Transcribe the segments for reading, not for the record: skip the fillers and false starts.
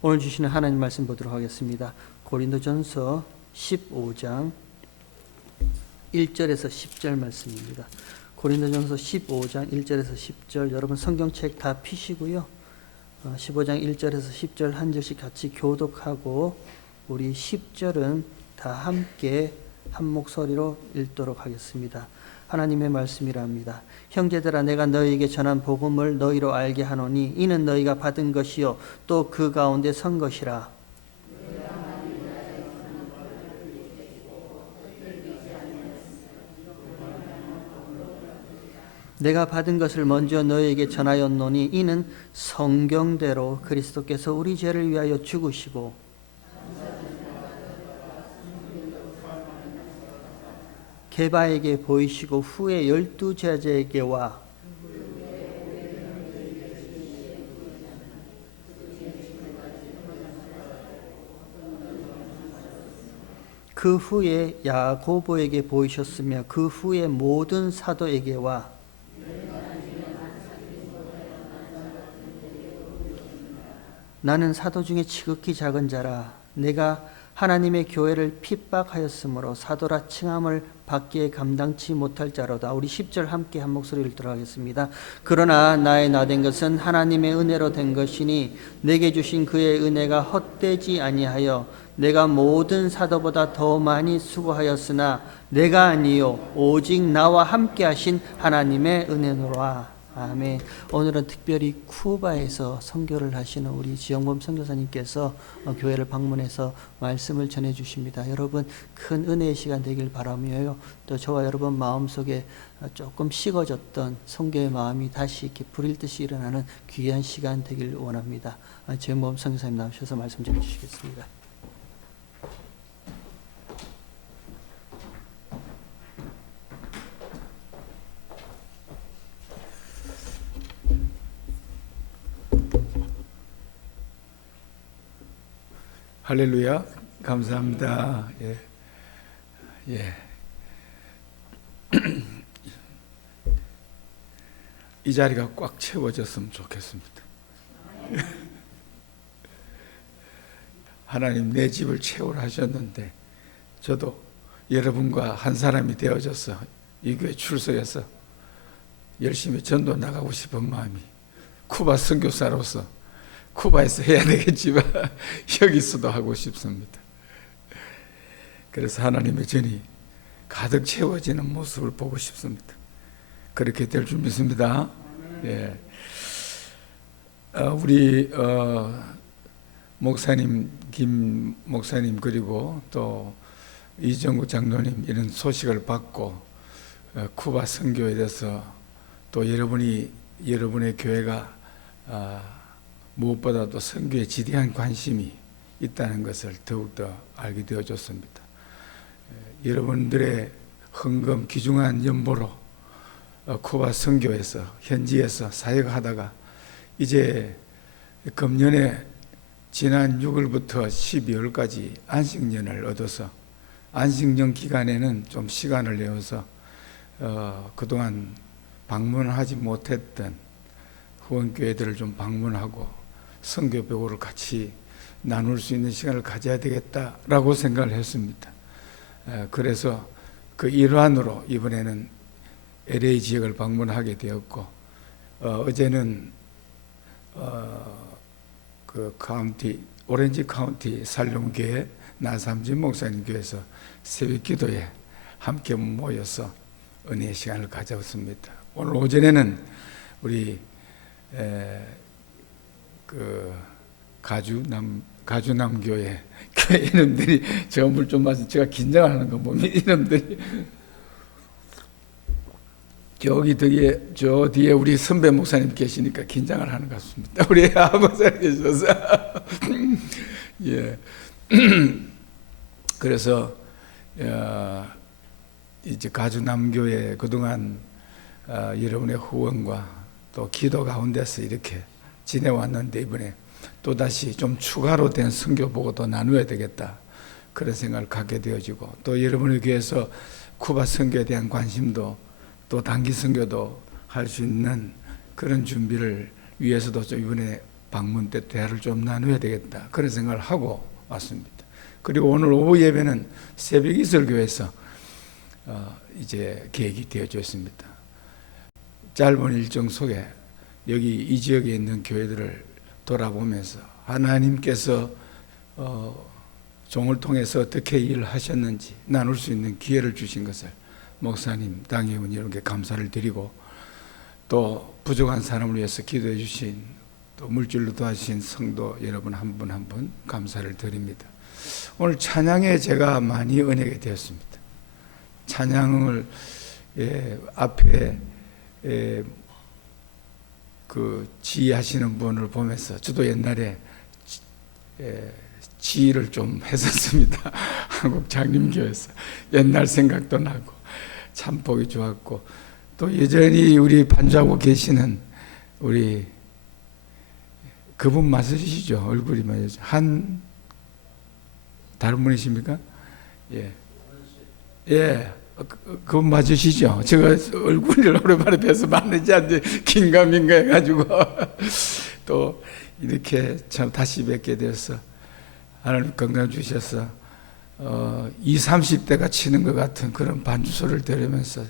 오늘 주시는 하나님 말씀 보도록 하겠습니다. 고린도전서 15장 1절에서 10절 말씀입니다. 고린도전서 15장 1절에서 10절, 여러분 성경책 다 피시고요. 15장 1절에서 10절 한 절씩 같이 교독하고 우리 10절은 다 함께 한 목소리로 읽도록 하겠습니다. 하나님의 말씀이랍니다. 형제들아, 내가 너희에게 전한 복음을 너희로 알게 하노니 이는 너희가 받은 것이요 또 그 가운데 선 것이라. 내가 받은 것을 먼저 너희에게 전하였노니 이는 성경대로 그리스도께서 우리 죄를 위하여 죽으시고 게바에게 보이시고 후에 12제자에게와 그 후에 야고보에게 보이셨으며 그 후에 모든 사도에게와 나는 사도 중에 지극히 작은 자라. 내가 하나님의 교회를 핍박하였으므로 사도라 칭함을 받기에 감당치 못할 자로다. 우리 10절 함께 한 목소리를 들어가겠습니다. 그러나 나의 나된 것은 하나님의 은혜로 된 것이니 내게 주신 그의 은혜가 헛되지 아니하여 내가 모든 사도보다 더 많이 수고하였으나 내가 아니요 오직 나와 함께 하신 하나님의 은혜노라. 아멘. 오늘은 특별히 쿠바에서 선교를 하시는 우리 지영범 선교사님께서 교회를 방문해서 말씀을 전해 주십니다. 여러분 큰 은혜의 시간 되길 바라며요. 또 저와 여러분 마음속에 조금 식어졌던 선교의 마음이 다시 이렇게 불일 듯이 일어나는 귀한 시간 되길 원합니다. 지영범 선교사님 나오셔서 말씀 전해 주시겠습니다. 할렐루야, 감사합니다. 예. 이 자리가 꽉 채워졌으면 좋겠습니다. 하나님 내 집을 채우라 하셨는데 저도 여러분과 한 사람이 되어져서 이 교회 출석해서 열심히 전도 나가고 싶은 마음이 쿠바 선교사로서 쿠바에서 해야 되겠지만 여기서도 하고 싶습니다. 그래서 하나님의 전이 가득 채워지는 모습을 보고 싶습니다. 그렇게 될 줄 믿습니다. 예. 우리 목사님, 김 목사님 그리고 또 이정구 장로님 이런 소식을 받고 쿠바 선교에 대해서 또 여러분의 교회가 무엇보다도 선교에 지대한 관심이 있다는 것을 더욱더 알게 되어졌습니다. 여러분들의 헌금 귀중한 연보로 쿠바 선교에서 현지에서 사역하다가 이제 금년에 지난 6월부터 12월까지 안식년을 얻어서 안식년 기간에는 좀 시간을 내어서 그동안 방문하지 못했던 후원교회들을 좀 방문하고 선교배우를 같이 나눌 수 있는 시간을 가져야 되겠다라고 생각을 했습니다. 그래서 그 일환으로 이번에는 LA 지역을 방문하게 되었고 어제는 그 오렌지 카운티 살림교회 나삼진 목사님 교회에서 새벽 기도에 함께 모여서 은혜의 시간을 가졌습니다. 오늘 오전에는 우리 그 가주남 교회 이놈들이 제가 물 좀 마셔 제가 긴장하는 거 보면 이놈들이 저 뒤에 우리 선배 목사님 계시니까 긴장을 하는 것 같습니다. 우리 아버님 계셔서 예. 그래서 이제 가주남교회 그동안 여러분의 후원과 또 기도 가운데서 이렇게 지내왔는데 이번에 또다시 좀 추가로 된 선교 보고도 나누어야 되겠다 그런 생각을 갖게 되어지고 또 여러분의 교회에서 쿠바 선교에 대한 관심도 또 단기 선교도 할 수 있는 그런 준비를 위해서도 좀 이번에 방문 때 대화를 좀 나눠야 되겠다, 그런 생각을 하고 왔습니다. 그리고 오늘 오후 예배는 새벽 이설교회에서 이제 계획이 되어져 있습니다. 짧은 일정 속에 여기 이 지역에 있는 교회들을 돌아보면서 하나님께서 종을 통해서 어떻게 일을 하셨는지 나눌 수 있는 기회를 주신 것을 목사님, 당회원 여러분께 감사를 드리고, 또 부족한 사람을 위해서 기도해 주신, 또 물질로 도와주신 성도 여러분 한 분 한 분 감사를 드립니다. 오늘 찬양에 제가 많이 은혜가 되었습니다. 찬양을 앞에 그 지휘하시는 분을 보면서 저도 옛날에 지휘를 좀 했었습니다. 한국 장림교에서. 옛날 생각도 나고 참 보기 좋았고, 또 여전히 우리 반주하고 계시는 우리 그분 맞으시죠? 얼굴이 맞으시죠? 다른 분이십니까? 예. 그분 맞으시죠? 제가 얼굴을 오랜만에 뵈서 맞는지 안 돼 긴가민가 해가지고 또 이렇게 참 다시 뵙게 되어서 하나님 건강 주셔서 20, 30대가 치는 것 같은 그런 반주소를 들으면서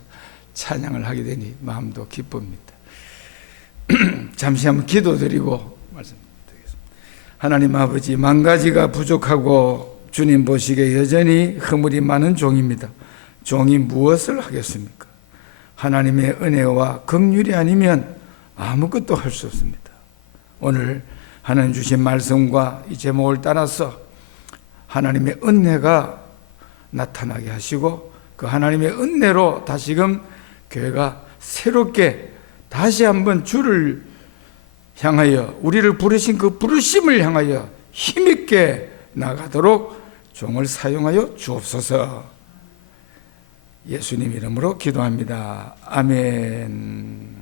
찬양을 하게 되니 마음도 기쁩니다. 잠시 한번 기도드리고 말씀드리겠습니다. 하나님 아버지, 만 가지가 부족하고 주님 보시기에 여전히 허물이 많은 종입니다. 종이 무엇을 하겠습니까? 하나님의 은혜와 긍휼이 아니면 아무것도 할 수 없습니다. 오늘 하나님 주신 말씀과 이 제목을 따라서 하나님의 은혜가 나타나게 하시고, 그 하나님의 은혜로 다시금 교회가 새롭게 다시 한번 주를 향하여, 우리를 부르신 그 부르심을 향하여 힘있게 나가도록 종을 사용하여 주옵소서. 예수님 이름으로 기도합니다. 아멘.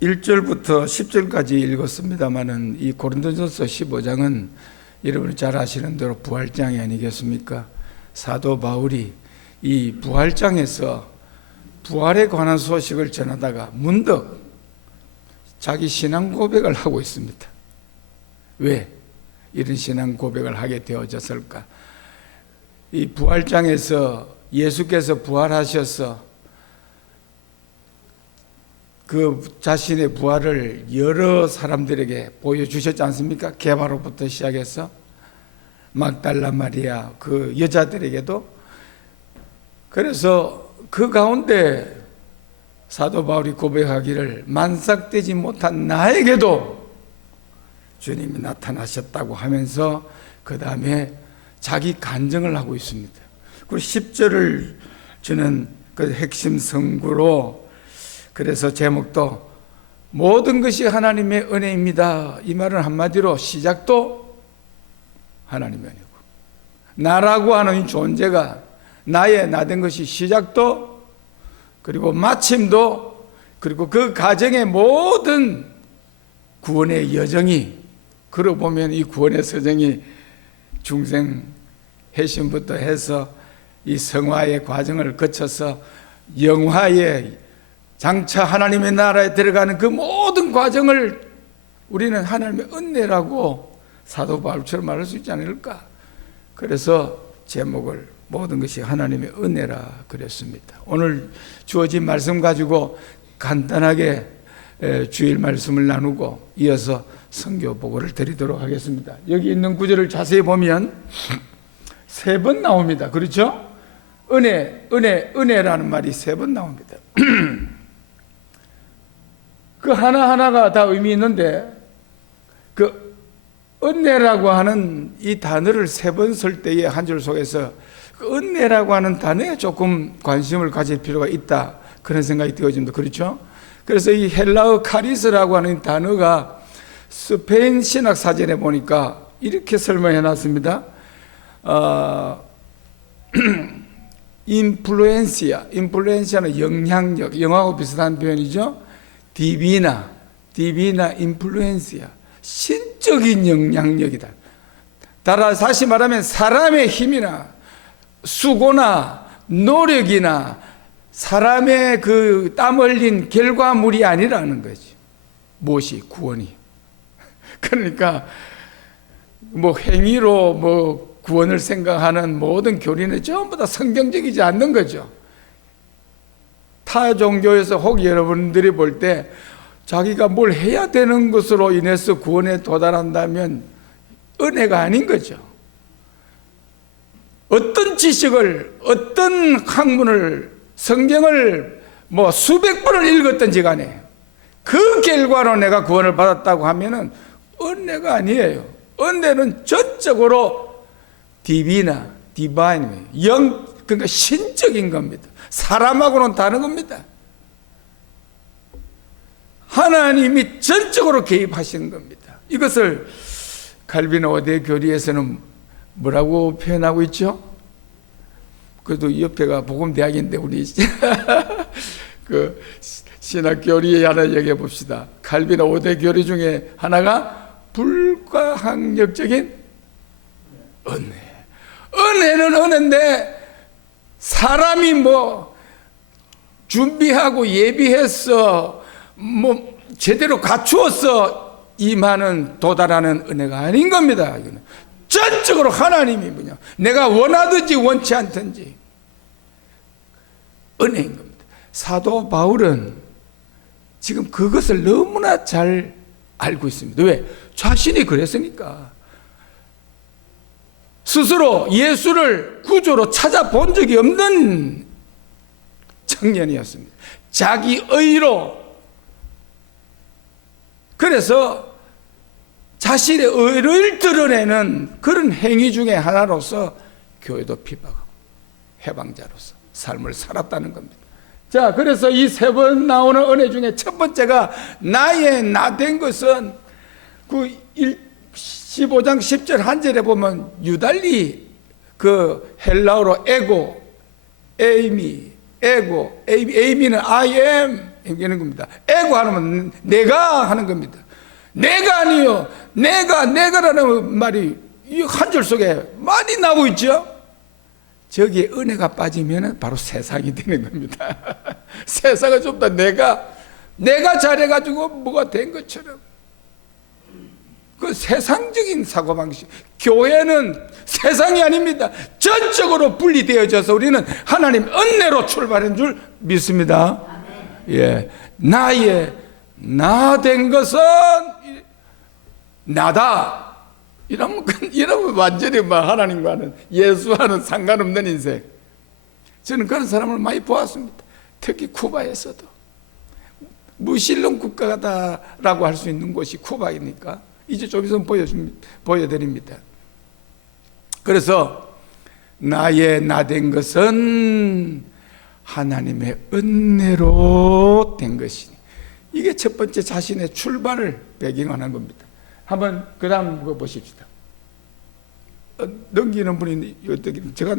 1절부터 10절까지 읽었습니다마는 이 고린도전서 15장은 여러분이 잘 아시는 대로 부활장이 아니겠습니까? 사도 바울이 이 부활장에서 부활에 관한 소식을 전하다가 문득 자기 신앙 고백을 하고 있습니다. 왜 이런 신앙 고백을 하게 되어졌을까? 이 부활장에서 예수께서 부활하셔서 그 자신의 부활을 여러 사람들에게 보여주셨지 않습니까? 게바로부터 시작해서 막달라 마리아 그 여자들에게도. 그래서 그 가운데 사도 바울이 고백하기를 만삭되지 못한 나에게도 주님이 나타나셨다고 하면서 그 다음에 자기 간증을 하고 있습니다. 그리고 10절을 주는 그 핵심 성구로, 그래서 제목도 모든 것이 하나님의 은혜입니다. 이 말은 한마디로 시작도 하나님의 은혜고, 나라고 하는 존재가 나의 나된 것이 시작도, 그리고 마침도, 그리고 그 가정의 모든 구원의 여정이, 그러고 보면 이 구원의 서정이 중생 해심부터 해서 이 성화의 과정을 거쳐서 영화의 장차 하나님의 나라에 들어가는 그 모든 과정을 우리는 하나님의 은혜라고 사도 바울처럼 말할 수 있지 않을까? 그래서 제목을 모든 것이 하나님의 은혜라 그랬습니다. 오늘 주어진 말씀 가지고 간단하게 주일 말씀을 나누고 이어서 선교 보고를 드리도록 하겠습니다. 여기 있는 구절을 자세히 보면 3번 나옵니다. 그렇죠? 은혜, 은혜, 은혜라는 말이 3번 나옵니다. 그 하나하나가 다 의미 있는데, 그 은혜라고 하는 이 단어를 3번 쓸 때에 한 줄 속에서 그 은혜라고 하는 단어에 조금 관심을 가질 필요가 있다, 그런 생각이 되어집니다. 그렇죠? 그래서 이 헬라어 카리스라고 하는 단어가 스페인 신학 사전에 보니까 이렇게 설명해 놨습니다. 인플루엔시아는 영향력, 영하고 비슷한 표현이죠. 디비나 인플루엔시아, 신적인 영향력이다. 다시 말하면 사람의 힘이나 수고나 노력이나 사람의 그 땀 흘린 결과물이 아니라는 거지. 무엇이? 구원이. 그러니까 뭐 행위로 뭐 구원을 생각하는 모든 교리는 전부 다 성경적이지 않는 거죠. 타 종교에서 혹 여러분들이 볼 때 자기가 뭘 해야 되는 것으로 인해서 구원에 도달한다면 은혜가 아닌 거죠. 어떤 지식을, 어떤 학문을, 성경을 뭐 수백 번을 읽었든지 간에 그 결과로 내가 구원을 받았다고 하면은 은혜가 아니에요. 은혜는 전적으로 디바인, 그러니까 신적인 겁니다. 사람하고는 다른 겁니다. 하나님이 전적으로 개입하시는 겁니다. 이것을 칼빈 5대 교리에서는 뭐라고 표현하고 있죠? 그래도 옆에가 복음대학인데 우리 그 신학 교리 하나 얘기해 봅시다. 칼빈 5대 교리 중에 하나가 불가항력적인 은혜. 은혜는 은혜인데 사람이 뭐 준비하고 예비해서 뭐 제대로 갖추어서 임하는 도달하는 은혜가 아닌 겁니다. 이거는 전적으로 하나님이 뭐냐, 내가 원하든지 원치 않든지 은혜인 겁니다. 사도 바울은 지금 그것을 너무나 잘 알고 있습니다. 왜? 자신이 그랬으니까. 스스로 예수를 구조로 찾아본 적이 없는 청년이었습니다. 자기 의로. 그래서 자신의 의를 드러내는 그런 행위 중에 하나로서 교회도 비박하고 해방자로서 삶을 살았다는 겁니다. 자, 그래서 이 세 번 나오는 은혜 중에 첫 번째가 나의 나 된 것은 그 15장 10절 한 절에 보면 유달리 그 헬라어로 에고, 에이미는 I am 이런 겁니다. 에고 하면 내가 하는 겁니다. 내가 아니요, 내가라는 말이 이 한 절 속에 많이 나오고 있죠. 저기에 은혜가 빠지면 바로 세상이 되는 겁니다. 세상은 좀 더 내가 잘해가지고 뭐가 된 것처럼. 그 세상적인 사고방식. 교회는 세상이 아닙니다. 전적으로 분리되어져서 우리는 하나님 은혜로 출발한 줄 믿습니다. 예, 나의 나 된 것은 나다. 이러면 완전히 하나님과는 예수와는 상관없는 인생. 저는 그런 사람을 많이 보았습니다. 특히 쿠바에서도. 무신론 국가다라고 할 수 있는 곳이 쿠바이니까 이제 좀 있으면 보여드립니다. 그래서 나의 나 된 것은 하나님의 은혜로 된 것이니, 이게 첫 번째 자신의 출발을 배경하는 겁니다. 한번 그 다음 그거 보십시다. 넘기는 분이 어떻게, 제가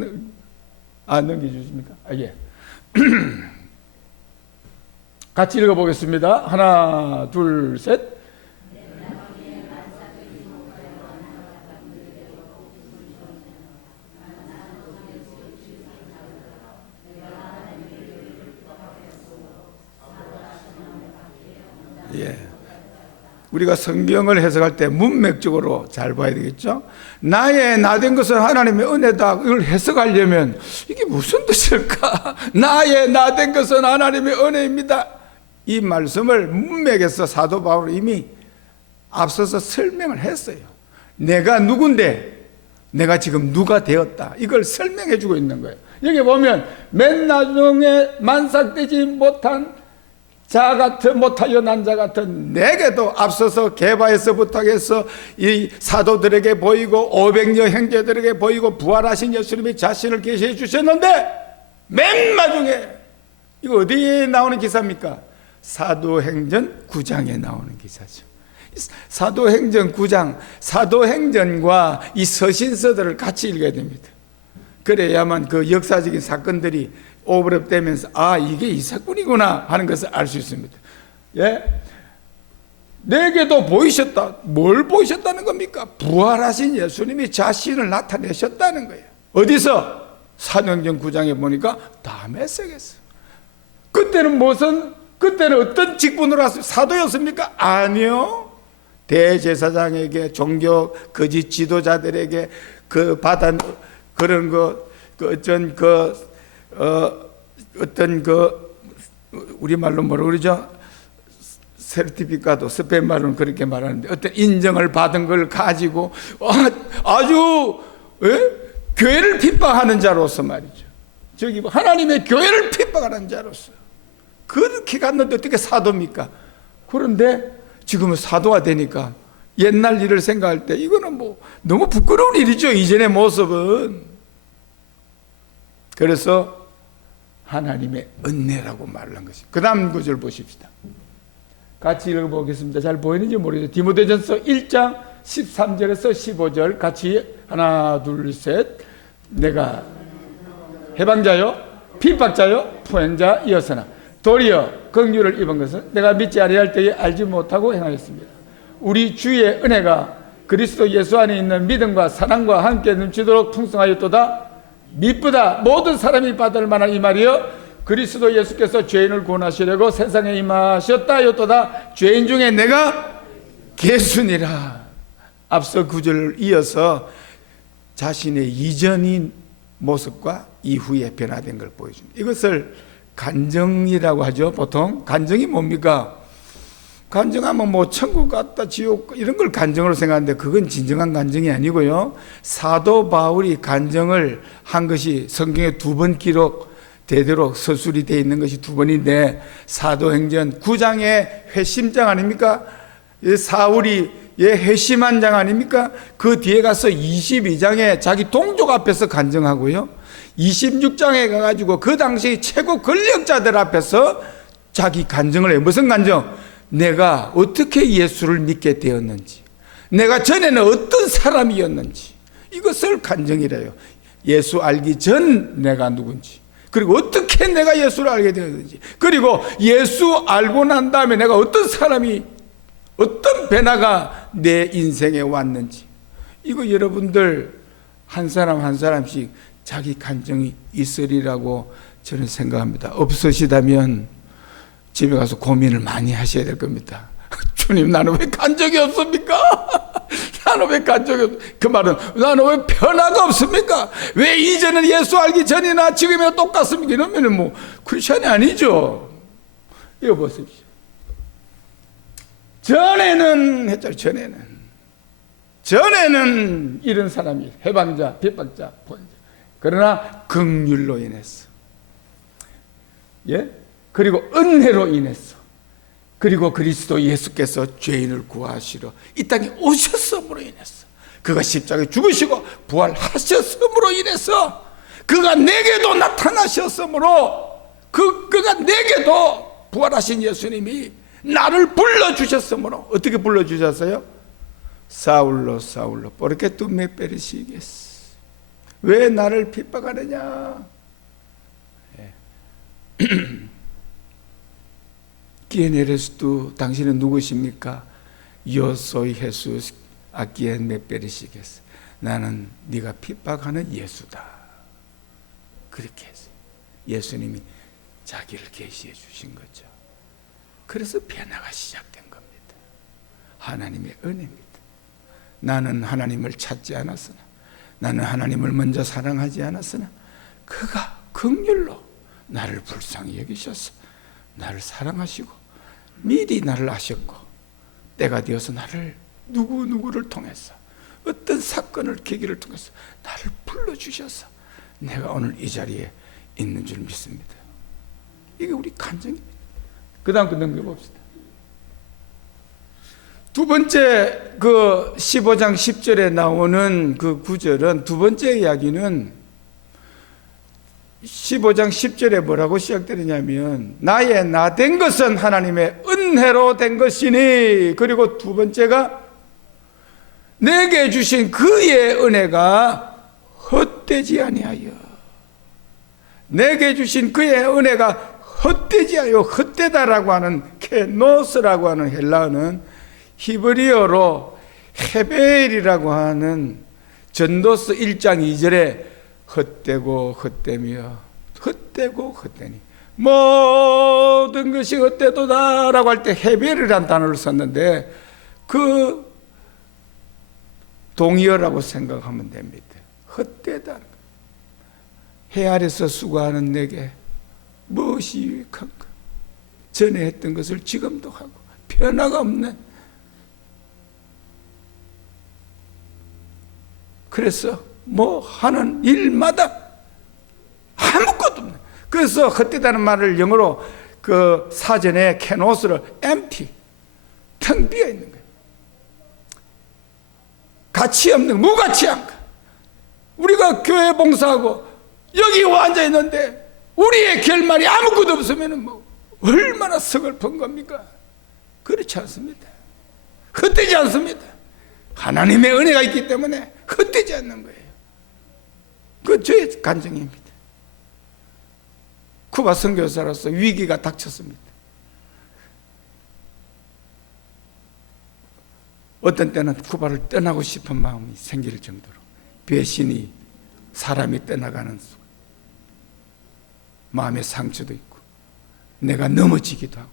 넘겨주십니까? 예. 같이 읽어보겠습니다. 하나, 둘, 셋. 예. 우리가 성경을 해석할 때 문맥적으로 잘 봐야 되겠죠? 나의 나 된 것은 하나님의 은혜다. 이걸 해석하려면 이게 무슨 뜻일까? 나의 나 된 것은 하나님의 은혜입니다. 이 말씀을 문맥에서 사도 바울이 이미 앞서서 설명을 했어요. 내가 누군데 내가 지금 누가 되었다. 이걸 설명해 주고 있는 거예요. 여기 보면 맨 나중에 만삭되지 못한 자 같은, 못하여 난 자 같은 내게도 앞서서 개바에서부터 해서 이 사도들에게 보이고 500여 형제들에게 보이고 부활하신 예수님이 자신을 계시해 주셨는데 맨 마중에, 이거 어디에 나오는 기사입니까? 사도행전 9장에 나오는 기사죠. 사도행전 9장, 사도행전과 이 서신서들을 같이 읽어야 됩니다. 그래야만 그 역사적인 사건들이 오버랩되면서 이게 이 사건이구나 하는 것을 알 수 있습니다. 예, 내게도 보이셨다. 뭘 보이셨다는 겁니까? 부활하신 예수님이 자신을 나타내셨다는 거예요. 어디서? 사도행전 9장에 보니까 다메섹에서. 그때는 어떤 직분으로 왔어요? 사도였습니까? 아니요. 대제사장에게, 종교 거짓 지도자들에게 그 받은 그런 우리말로 뭐라 그러죠? 세르티피카도 스페인 말로는 그렇게 말하는데 어떤 인정을 받은 걸 가지고 아주 교회를 핍박하는 자로서 말이죠. 저기 하나님의 교회를 핍박하는 자로서 그렇게 갔는데 어떻게 사도입니까? 그런데 지금은 사도가 되니까 옛날 일을 생각할 때 이거는 뭐 너무 부끄러운 일이죠. 이전의 모습은. 그래서 하나님의 은혜라고 말을 한 것이. 그 다음 구절 보십시다. 같이 읽어보겠습니다. 잘 보이는지 모르겠어요. 디모데전서 1장 13절에서 15절 같이 하나 둘 셋. 내가 해방자요 핍박자요 포행자이었으나 도리어 긍휼을 입은 것은 내가 믿지 아니할 때에 알지 못하고 행하였습니다. 우리 주의 은혜가 그리스도 예수 안에 있는 믿음과 사랑과 함께 넘치도록 풍성하였도다. 미쁘다 모든 사람이 받을 만한 이 말이여 그리스도 예수께서 죄인을 구원하시려고 세상에 임하셨다였도다. 죄인 중에 내가 개순이라. 앞서 구절을 이어서 자신의 이전인 모습과 이후에 변화된 걸 보여줍니다. 이것을 간정이라고 하죠. 보통 간정이 뭡니까? 간정하면 뭐 천국 갔다 지옥 이런 걸 간정으로 생각하는데 그건 진정한 간정이 아니고요. 사도 바울이 간정을 한 것이 성경에 2번 기록되도록 서술이 되어 있는 것이 2번인데 사도행전 9장의 회심장 아닙니까? 사울이 회심한 장 아닙니까? 그 뒤에 가서 22장에 자기 동족 앞에서 간정하고요. 26장에 가가지고 그 당시 최고 권력자들 앞에서 자기 간정을 해요. 무슨 간정? 내가 어떻게 예수를 믿게 되었는지, 내가 전에는 어떤 사람이었는지, 이것을 간정이래요. 예수 알기 전 내가 누군지, 그리고 어떻게 내가 예수를 알게 되었는지, 그리고 예수 알고 난 다음에 내가 어떤 사람이, 어떤 변화가 내 인생에 왔는지, 이거 여러분들 한 사람 한 사람씩 자기 간정이 있으리라고 저는 생각합니다. 없으시다면 집에 가서 고민을 많이 하셔야 될 겁니다. 주님, 나는 왜 간적이 없습니까? 나는 왜 간적이 없습니까? 그 말은 나는 왜 변화가 없습니까? 왜 이제는 예수 알기 전이나 지금이나 똑같습니까? 이러면 뭐 크리스천이 아니죠. 이거 보십시오. 전에는 했잖아요. 전에는 이런 사람이 해방자, 핍박자, 포행자. 그러나 긍휼로 인해서, 그리고 은혜로 인해서, 그리고 그리스도 예수께서 죄인을 구하시러 이 땅에 오셨음으로 인해서, 그가 십자가에 죽으시고 부활하셨음으로 인해서, 그가 내게도 나타나셨으므로, 그가 내게도 부활하신 예수님이 나를 불러주셨으므로, 어떻게 불러주셨어요? 사울로 사울로 뽀르케 뚜메 페르시게스. 왜 나를 핍박하느냐? ¿Quién eres tú? 당신은 누구십니까? Yo soy Jesús a quien me persigues. 나는 네가 핍박하는 예수다. 그렇게 했어요. 예수님이 자기를 계시해 주신 거죠. 그래서 변화가 시작된 겁니다. 하나님의 은혜입니다. 나는 하나님을 찾지 않았으나, 나는 하나님을 먼저 사랑하지 않았으나 그가 긍휼로 나를 불쌍히 여기셔서 나를 사랑하시고 미리 나를 아셨고, 때가 되어서 나를 누구를 통해서, 어떤 사건을 계기를 통해서 나를 불러주셔서 내가 오늘 이 자리에 있는 줄 믿습니다. 이게 우리 간증입니다. 그 다음 넘겨봅시다. 두 번째 그 15장 10절에 나오는 그 구절은, 두 번째 이야기는 15장 10절에 뭐라고 시작되느냐면, 나의 나 된 것은 하나님의 은혜로 된 것이니, 그리고 두 번째가 내게 주신 그의 은혜가 헛되지 아니하여. 내게 주신 그의 은혜가 헛되지 아니하여. 헛되다라고 하는 케노스라고 하는 헬라어는 히브리어로 헤벨이라고 하는 전도서 1장 2절에 헛되고 헛되며 헛되고 헛되니 모든 것이 헛되도다라고 할 때 헤벨이라는 단어를 썼는데 그 동의어라고 생각하면 됩니다. 헛되다. 해 아래서 수고하는 내게 무엇이 유익한가? 전에 했던 것을 지금도 하고 변화가 없는. 그래서 뭐 하는 일마다 아무것도 없는. 그래서 헛되다는 말을 영어로 그 사전에 캐노스를 empty, 텅 비어 있는 거예요. 가치 없는, 무가치한 거. 우리가 교회 봉사하고 여기 와 앉아 있는데 우리의 결말이 아무것도 없으면 뭐 얼마나 서글픈 겁니까? 그렇지 않습니다. 헛되지 않습니다. 하나님의 은혜가 있기 때문에 헛되지 않는 거예요. 그 저의 간증입니다. 쿠바 선교사로서 위기가 닥쳤습니다. 어떤 때는 쿠바를 떠나고 싶은 마음이 생길 정도로 배신이 사람이 떠나가는 마음의 상처도 있고 내가 넘어지기도 하고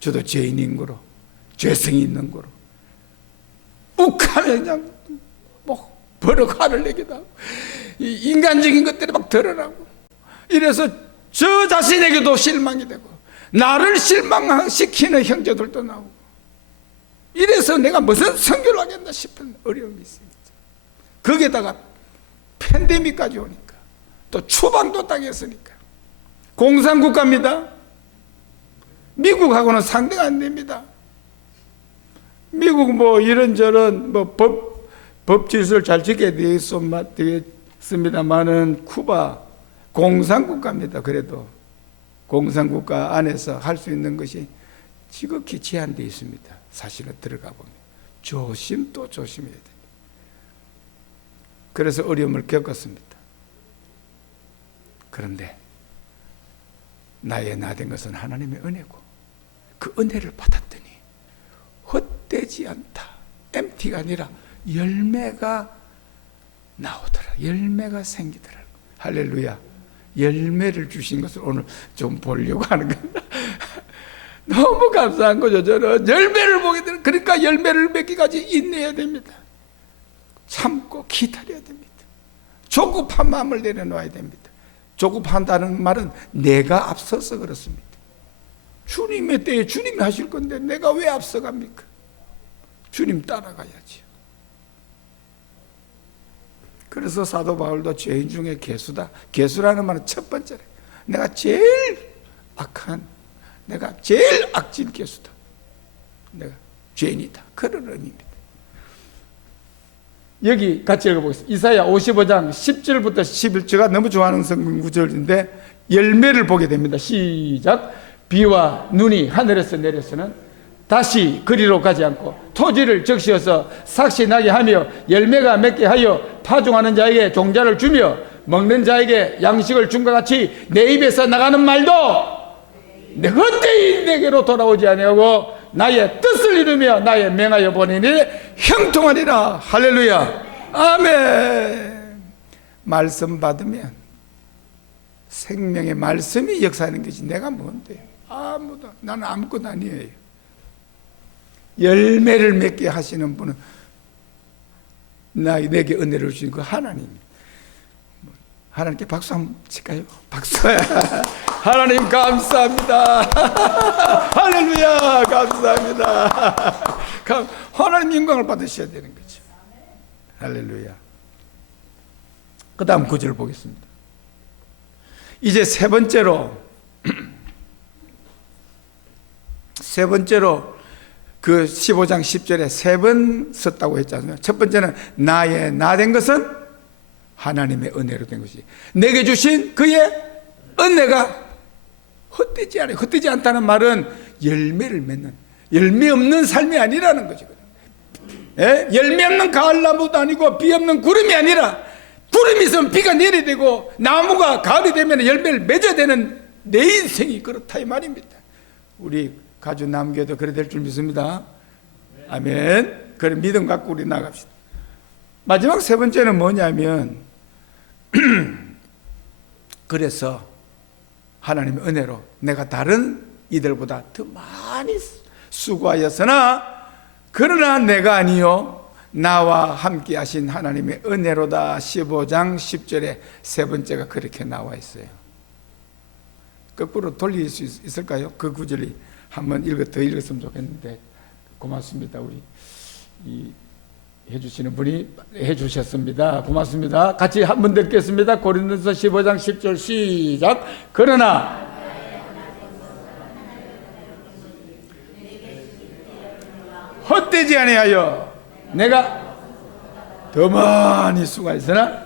저도 죄인인 거로 죄성이 있는 거로 욱하면 그냥 뭐 버럭 화를 내기도 하고 인간적인 것들이 막 드러나고 이래서 저 자신에게도 실망이 되고 나를 실망시키는 형제들도 나오고 이래서 내가 무슨 선교를 하겠나 싶은 어려움이 있습니다. 거기에다가 팬데믹까지 오니까 또 추방도 당했으니까 공산국가입니다. 미국하고는 상대가 안 됩니다. 미국 뭐 이런저런 뭐 법 질서를 잘 지켜야 되겠습니다만은 쿠바 공산국가입니다. 그래도 공산국가 안에서 할 수 있는 것이 지극히 제한되어 있습니다. 사실은 들어가 보면 조심 또 조심해야 됩니다. 그래서 어려움을 겪었습니다. 그런데 나의 나된 것은 하나님의 은혜고 그 은혜를 받았더니 헛되지 않다. empty가 아니라 열매가 나오더라. 열매가 생기더라. 할렐루야. 열매를 주신 것을 오늘 좀 보려고 하는 겁니다. 너무 감사한 거죠. 저는 열매를 보게 되는, 그러니까 열매를 맺기까지 인내해야 됩니다. 참고 기다려야 됩니다. 조급한 마음을 내려놓아야 됩니다. 조급한다는 말은 내가 앞서서 그렇습니다. 주님의 때에 주님이 하실 건데 내가 왜 앞서갑니까? 주님 따라가야지. 그래서 사도 바울도 죄인 중에 개수다. 개수라는 말은 첫 번째래. 내가 제일 악한, 내가 제일 악진 개수다. 내가 죄인이다. 그런 의미입니다. 여기 같이 읽어보겠습니다. 이사야 55장 10절부터 11절가 너무 좋아하는 성경 구절인데 열매를 보게 됩니다. 시작. 비와 눈이 하늘에서 내려서는 다시 그리로 가지 않고 토지를 적시어서 삭시 나게 하며 열매가 맺게 하여 파종하는 자에게 종자를 주며 먹는 자에게 양식을 준 것 같이 내 입에서 나가는 말도 내 헛되이 내게로 돌아오지 아니하고 나의 뜻을 이루며 나의 명하여 보내니 형통하리라. 할렐루야. 아멘. 말씀 받으면 생명의 말씀이 역사하는 것이 내가 뭔데? 아무도. 나는 아무것도 아니에요. 열매를 맺게 하시는 분은 내게 은혜를 주신 그 하나님. 하나님께 박수 한번 칠까요? 박수. 하나님 감사합니다. 할렐루야. 감사합니다. 하나님 영광을 받으셔야 되는 거죠. 할렐루야. 그 다음 구절을 보겠습니다. 이제 세 번째로 그 15장 10절에 세 번 썼다고 했잖아요. 첫 번째는 나의 나된 것은 하나님의 은혜로 된 것이 내게 주신 그의 은혜가 헛되지 않아요. 헛되지 않다는 말은 열매를 맺는, 열매 없는 삶이 아니라는 거죠. 예? 열매 없는 가을나무도 아니고 비 없는 구름이 아니라 구름이 있으면 비가 내려야 되고 나무가 가을이 되면 열매를 맺어야 되는 내 인생이 그렇다 이 말입니다. 우리 가주 남교도 그래 될 줄 믿습니다. 아멘. 그런 믿음 갖고 우리 나갑시다. 마지막 세 번째는 뭐냐면 그래서 하나님의 은혜로 내가 다른 이들보다 더 많이 수고하였으나 그러나 내가 아니요 나와 함께 하신 하나님의 은혜로다. 15장 10절에 세 번째가 그렇게 나와 있어요. 거꾸로 돌릴 수 있을까요? 그 구절이 한번 더 읽었으면 좋겠는데. 고맙습니다. 우리 해주시는 분이 해주셨습니다. 고맙습니다. 같이 한번 듣겠습니다. 고린도서 15장 10절 시작. 그러나 헛되지 아니하여 내가 더 많이 수고했으나,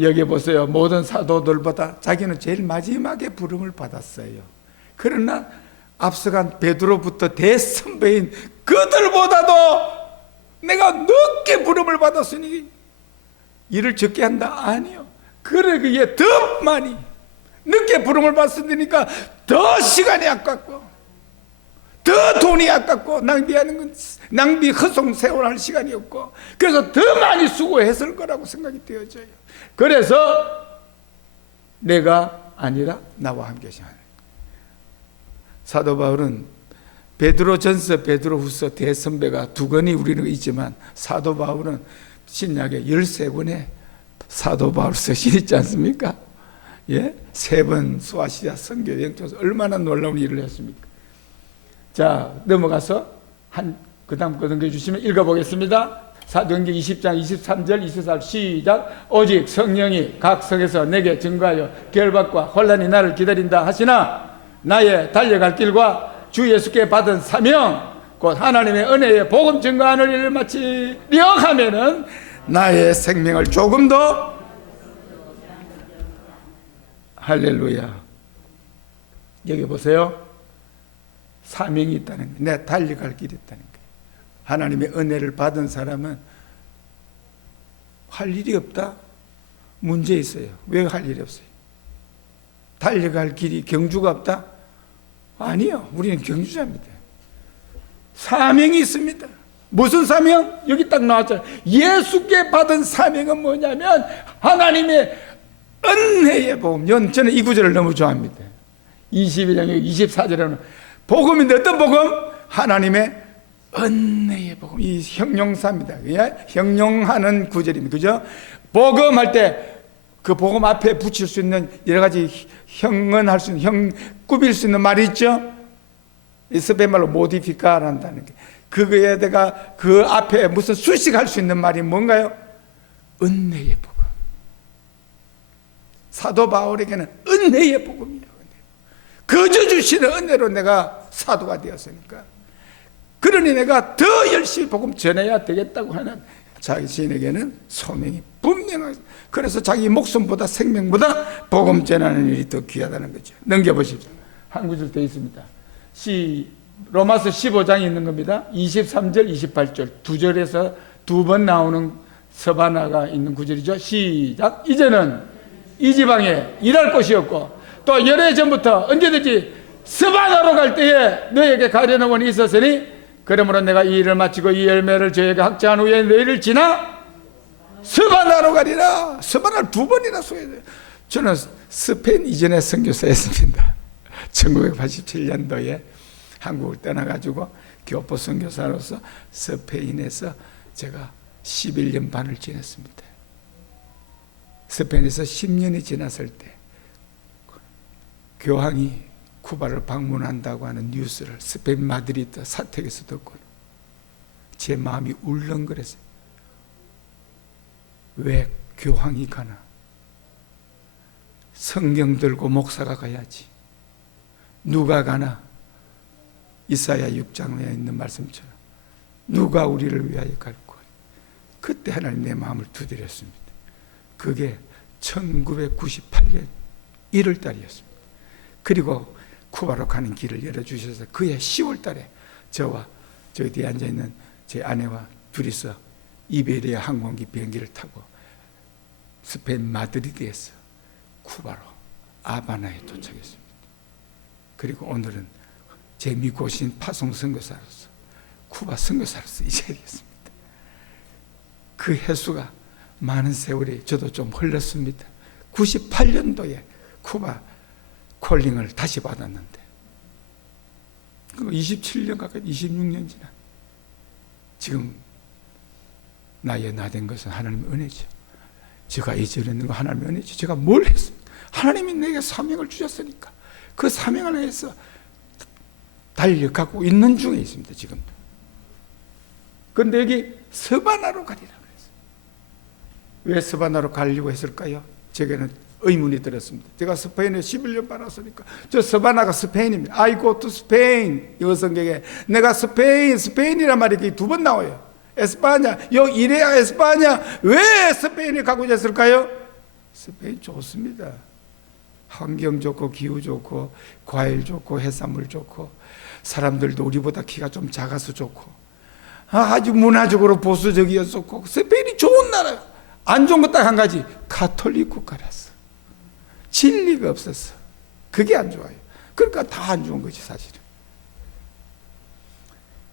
여기 보세요. 모든 사도들보다 자기는 제일 마지막에 부름을 받았어요. 그러나 앞서간 베드로부터 대선배인 그들보다도 내가 늦게 부름을 받았으니 일을 적게 한다? 아니요. 그러기에 더 많이 늦게 부름을 받았으니까 더 시간이 아깝고 더 돈이 아깝고 낭비 허송 세월할 시간이 없고 그래서 더 많이 수고했을 거라고 생각이 되어져요. 그래서 내가 아니라 나와 함께 하신 하나님. 사도 바울은 베드로전서, 베드로후서 대선배가 두 권이 우리는 있지만 사도 바울은 신약에 13권의 사도 바울서신 있지 않습니까? 예? 3번 소아시아 선교 여행 통해서 얼마나 놀라운 일을 했습니까? 자, 넘어가서 그 다음 거 넘겨주시면 읽어보겠습니다. 사도행전 20장 23절 24절 시작. 오직 성령이 각 성에서 내게 증거하여 결박과 혼란이 나를 기다린다 하시나 나의 달려갈 길과 주 예수께 받은 사명 곧 하나님의 은혜의 복음 증거하는 일을 마치려 하면은 나의 생명을 조금 더 할렐루야. 여기 보세요. 사명이 있다는 거예요. 내가 달려갈 길이 있다는 거예요. 하나님의 은혜를 받은 사람은 할 일이 없다? 문제 있어요. 왜 할 일이 없어요? 달려갈 길이 경주가 없다? 아니요. 우리는 경주자입니다. 사명이 있습니다. 무슨 사명? 여기 딱 나왔잖아요. 예수께 받은 사명은 뭐냐면 하나님의 은혜의 복음. 저는 이 구절을 너무 좋아합니다. 21장 24절에는 복음인데 어떤 복음? 하나님의 은혜의 복음. 이 형용사입니다. 형용하는 구절입니다. 그죠? 복음할 때 그 복음 앞에 붙일 수 있는 여러 가지 형언할 수 있는, 꾸밀 수 있는 말이 있죠? 스페인 말로 모디피카란다는 게. 그거에다가 그 앞에 무슨 수식할 수 있는 말이 뭔가요? 은혜의 복음. 사도 바울에게는 은혜의 복음이에요. 거저 주시는 은혜로 내가 사도가 되었으니까. 그러니 내가 더 열심히 복음 전해야 되겠다고 하는 자신에게는 소명이 분명하죠. 그래서 자기 목숨보다 생명보다 복음 전하는 일이 더 귀하다는 거죠. 넘겨보십시오. 한 구절 더 있습니다. 로마서 15장에 있는 겁니다. 23절, 28절 두 절에서 두 번 나오는 서바나가 있는 구절이죠. 시작. 이제는 이 지방에 일할 곳이 없고 또 여러 해 전부터 언제든지 서바나로 갈 때에 너에게 가려는 원이 있었으니 그러므로 내가 이 일을 마치고 이 열매를 저에게 확증한 후에 너희를 지나 서바나로 가리라. 서바나를 2번이나 소개해요. 저는 스페인 이전에 선교사였습니다. 1987년도에 한국을 떠나가지고 교포 선교사로서 스페인에서 제가 11년 반을 지냈습니다. 스페인에서 10년이 지났을 때 교황이 쿠바를 방문한다고 하는 뉴스를 스페인 마드리드 사택에서 듣고 제 마음이 울렁거렸어요. 왜 교황이 가나? 성경 들고 목사가 가야지. 누가 가나? 이사야 6장에 있는 말씀처럼 누가 우리를 위하여 갈고. 그때 하나님 내 마음을 두드렸습니다. 그게 1998년 1월 달이었습니다. 그리고 쿠바로 가는 길을 열어주셔서 그해 10월 달에 저와 저 뒤에 앉아있는 제 아내와 둘이서 이베리아 항공기 비행기를 타고 스페인 마드리드에서 쿠바로 아바나에 도착했습니다. 그리고 오늘은 제 믿고 오신 파송 선교사로서 쿠바 선교사로서 이 자리에 있습니다. 그 횟수가 많은 세월이 저도 좀 흘렀습니다. 98년도에 쿠바 콜링을 다시 받았는데 27년 가까이 26년 지난 지금 나이에 나된 것은 하나님의 은혜죠. 제가 이전에 거 하나님의 은혜죠. 제가 뭘 했습니까? 하나님이 내게 사명을 주셨으니까 그 사명을 위해서 달려가고 있는 중에 있습니다. 지금도. 그런데 여기 서바나로 가리라 그랬어요. 왜 서바나로 가려고 했을까요? 제게는 의문이 들었습니다. 제가 스페인에 11년 살았으니까 저 서바나가 스페인입니다. I go to Spain. 영어 성경에 내가 스페인이란 말이 2번 나와요. 에스파냐, 여기 이래야 에스파냐. 왜 스페인에 가고자 했을까요? 스페인 좋습니다. 환경 좋고 기후 좋고 과일 좋고 해산물 좋고 사람들도 우리보다 키가 좀 작아서 좋고 아주 문화적으로 보수적이었었고 스페인이 좋은 나라예요. 안 좋은 거 딱 한 가지, 가톨릭 국가라서 진리가 없었어. 그게 안 좋아요. 그러니까 다 안 좋은 거지 사실은.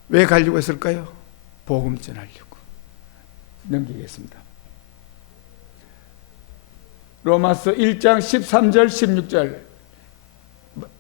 왜 가려고 했을까요? 복음 전하려고. 넘기겠습니다. 로마서 1장 13절 16절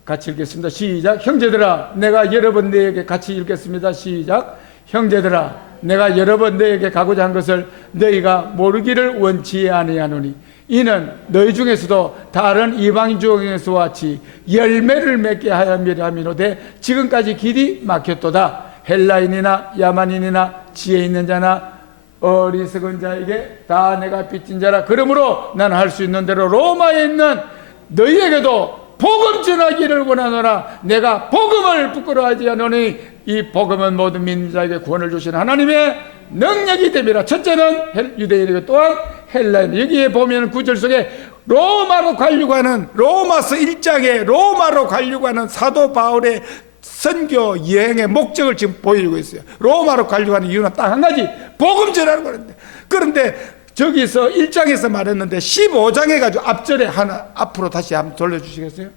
같이 읽겠습니다. 시작. 형제들아 내가 여러 번 너에게 같이 읽겠습니다. 시작. 형제들아 내가 여러 번 너에게 가고자 한 것을 너희가 모르기를 원치 아니하노니 이는 너희 중에서도 다른 이방인 중에서와 같이 열매를 맺게 하였미로되 지금까지 길이 막혔도다. 헬라인이나 야만인이나 지혜 있는 자나 어리석은 자에게 다 내가 빚진 자라. 그러므로 나는 할 수 있는 대로 로마에 있는 너희에게도 복음 전하기를 원하노라. 내가 복음을 부끄러워하지 않으니 이 복음은 모든 믿는 자에게 구원을 주시는 하나님의 능력이 됨이라. 첫째는 유대인에게 또한 헬라인. 여기에 보면 9절 속에 로마로 가려고 하는 로마서 1장에 로마로 가려고 하는 사도 바울의 선교 여행의 목적을 지금 보여주고 있어요. 로마로 가려고 하는 이유는 딱 한 가지, 복음 전하는 거는데. 그런데 저기서 1장에서 말했는데 15장에 가지고 앞절에 하나 앞으로 다시 한번 돌려주시겠어요?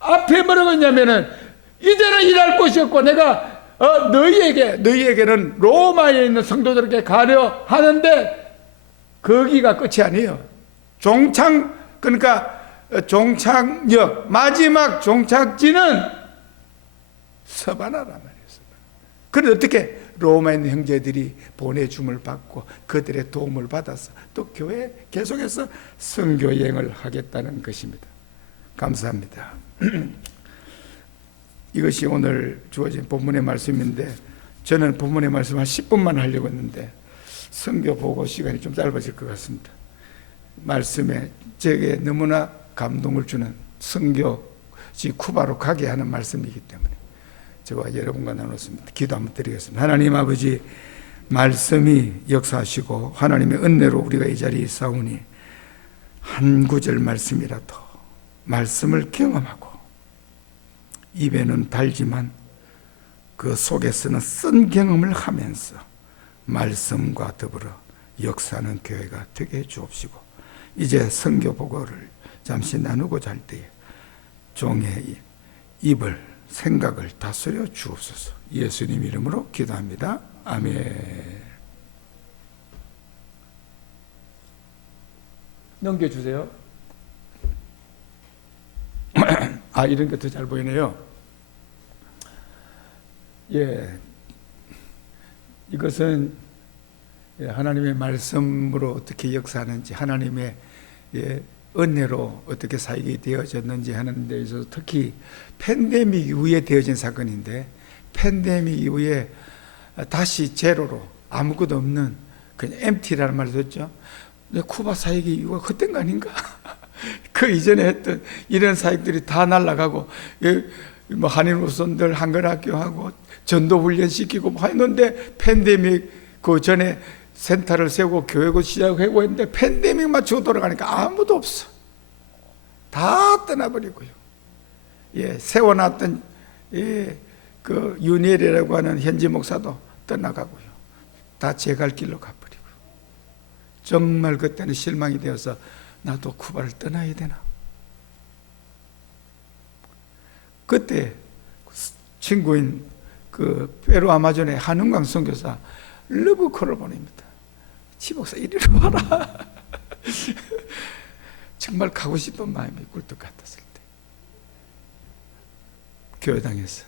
앞에 뭐라고 했냐면은 이제는 일할 곳이 없고 내가 너희에게는 로마에 있는 성도들에게 가려 하는데 거기가 끝이 아니에요. 그러니까 종착역 마지막 종착지는 서바나란 말이에요. 그런데 어떻게 로마에 있는 형제들이 보내줌을 받고 그들의 도움을 받아서 또 교회에 계속해서 선교 여행을 하겠다는 것입니다. 감사합니다. 이것이 오늘 주어진 본문의 말씀인데 저는 본문의 말씀 한 10분만 하려고 했는데 선교 보고 시간이 좀 짧아질 것 같습니다. 말씀에 제게 너무나 감동을 주는 선교지 쿠바로 가게 하는 말씀이기 때문에 저와 여러분과 나눴습니다. 기도 한번 드리겠습니다. 하나님 아버지, 말씀이 역사하시고 하나님의 은혜로 우리가 이 자리에 있사오니 한 구절 말씀이라도 말씀을 경험하고 입에는 달지만 그 속에서는 쓴 경험을 하면서 말씀과 더불어 역사하는 교회가 되게 해 주옵시고 이제 선교 보고를 잠시 나누고자 할 때에 종의 입을 생각을 다스려 주옵소서. 예수님 이름으로 기도합니다. 아멘. 넘겨주세요. 아, 이런 게 더 잘 보이네요. 예, 이것은 하나님의 말씀으로 어떻게 역사하는지, 하나님의 은혜로 어떻게 살게 되어졌는지 하는 데 있어서 특히 팬데믹 이후에 되어진 사건인데, 팬데믹 이후에 다시 제로로 아무것도 없는 그냥 MT라는 말을 썼죠. 쿠바 사역이 이거 헛된 거 아닌가? 그 이전에 했던 이런 사역들이 다 날아가고, 뭐 한인 우선들 한글학교 하고 전도 훈련 시키고 뭐 했는데, 팬데믹 그 전에 센터를 세우고 교육을 시작하고 했는데 팬데믹 맞추고 돌아가니까 아무도 없어. 다 떠나버리고요. 예, 세워놨던 그 유니엘이라고 하는 현지 목사도 떠나가고요. 다 제 갈 길로 가버리고. 정말 그때는 실망이 되어서 나도 쿠바를 떠나야 되나? 그때 친구인 그 페루 아마존의 한은광 선교사 러브콜을 보냅니다. 지 목사 이리로 와라. 정말 가고 싶은 마음이 꿀떡 같았을 때 교회당에서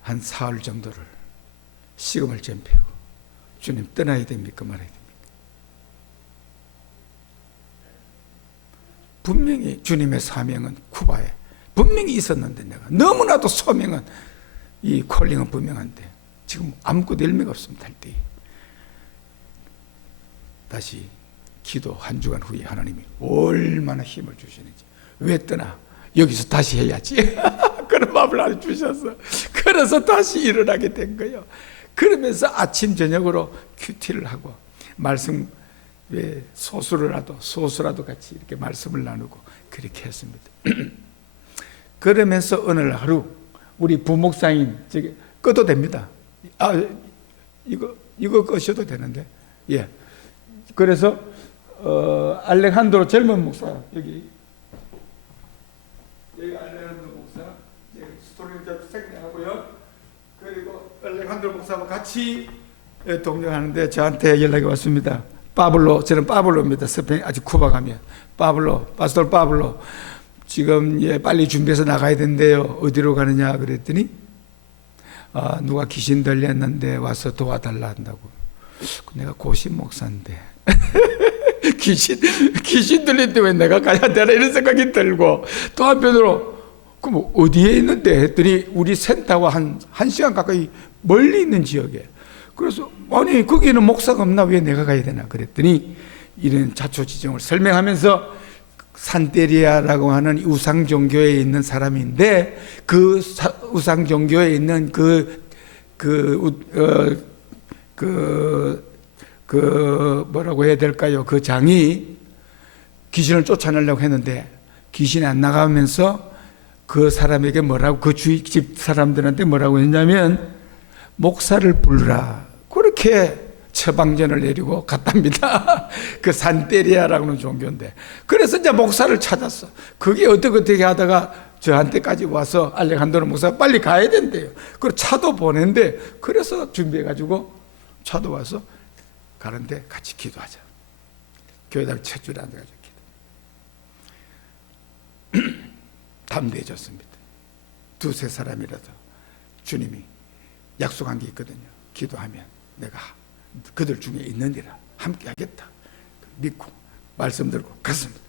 한 사흘 정도를 식음을 전폐하고 주님 떠나야 됩니까 말아야 됩니까? 분명히 주님의 사명은 쿠바에 분명히 있었는데 내가 너무나도 소명은 이 콜링은 분명한데 지금 아무것도 열매가 없습니다 할 때 다시 기도 한 주간 후에 하나님이 얼마나 힘을 주시는지 왜 떠나? 여기서 다시 해야지. 그런 마음을 알려주셔서 그래서 다시 일어나게 된 거예요. 그러면서 아침 저녁으로 큐티를 하고 말씀 소수라도 같이 이렇게 말씀을 나누고 그렇게 했습니다. 그러면서 어느 날 하루 우리 부목사인 저기 꺼도 됩니다. 이거 꺼셔도 되는데 예. 그래서 알레한드로 젊은 목사 여기 알레한드로 목사 스토리를 생략하고요. 그리고 알레한드로 목사와 같이 동행하는데 저한테 연락이 왔습니다. 저는 파블로입니다. 스페인 아직 쿠바 가면 파스토 파블로 지금 빨리 준비해서 나가야 된대요. 어디로 가느냐 그랬더니 누가 귀신 들렸는데 와서 도와달라 한다고. 내가 고신 목사인데 귀신 들린데 왜 내가 가야 되나 이런 생각이 들고 또 한편으로 그럼 어디에 있는데 했더니 우리 센터와 한 시간 가까이 멀리 있는 지역에. 그래서 아니 거기는 목사가 없나 왜 내가 가야 되나 그랬더니 이런 자초지종을 설명하면서 산테리아라고 하는 우상 종교에 있는 사람인데 그 우상 종교에 있는 뭐라고 해야 될까요? 그 장이 귀신을 쫓아내려고 했는데 귀신이 안 나가면서 그 사람에게 그 주위 집 사람들한테 뭐라고 했냐면 목사를 부르라. 그렇게 처방전을 내리고 갔답니다. 그 산테리아라고 하는 종교인데. 그래서 이제 목사를 찾았어. 그게 어떻게 하다가 저한테까지 와서 알레한드로 목사 빨리 가야 된대요. 그리고 차도 보낸대. 그래서 준비해가지고 차도 와서 가는데 같이 기도하자. 교회당 첫 줄에 앉아가지고 기도. 담대해졌습니다. 두세 사람이라도 주님이 약속한 게 있거든요. 기도하면 내가 그들 중에 있느니라 함께 하겠다 믿고 말씀 들고 갔습니다.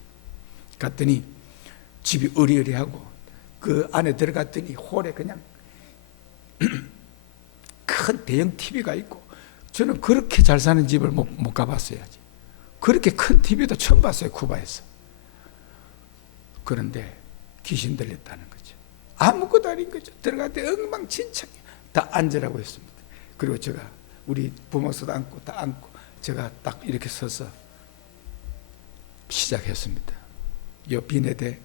갔더니 집이 어리어리하고 그 안에 들어갔더니 홀에 그냥 큰 대형 TV가 있고 저는 그렇게 잘 사는 집을 못 가봤어야지. 그렇게 큰 TV도 처음 봤어요. 쿠바에서. 그런데 귀신 들렸다는 거죠. 아무것도 아닌 거죠. 들어갈 때 엉망진창이 다 앉으라고 했습니다. 그리고 제가 우리 부모서도 앉고 다 앉고 제가 딱 이렇게 서서 시작했습니다. 요 비네데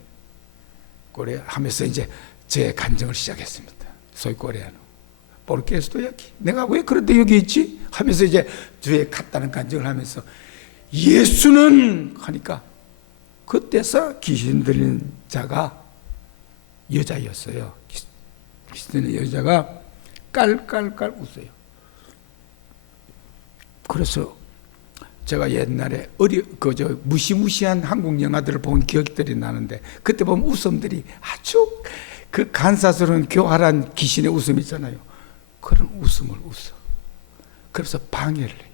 꼬레 하면서 이제 제 간증을 시작했습니다. 소위 꼬레아노 포르케스토야키 내가 왜 그런데 여기 있지? 하면서 이제 주에 갔다는 간증을 하면서 예수는 하니까 그때서 귀신 들린 자가 여자였어요. 귀신 들린 여자가 깔깔깔 웃어요. 그래서 제가 옛날에 무시무시한 한국 영화들을 본 기억들이 나는데 그때 보면 웃음들이 아주 그 간사스러운 교활한 귀신의 웃음 있잖아요. 그런 웃음을 웃어. 그래서 방해를 해요.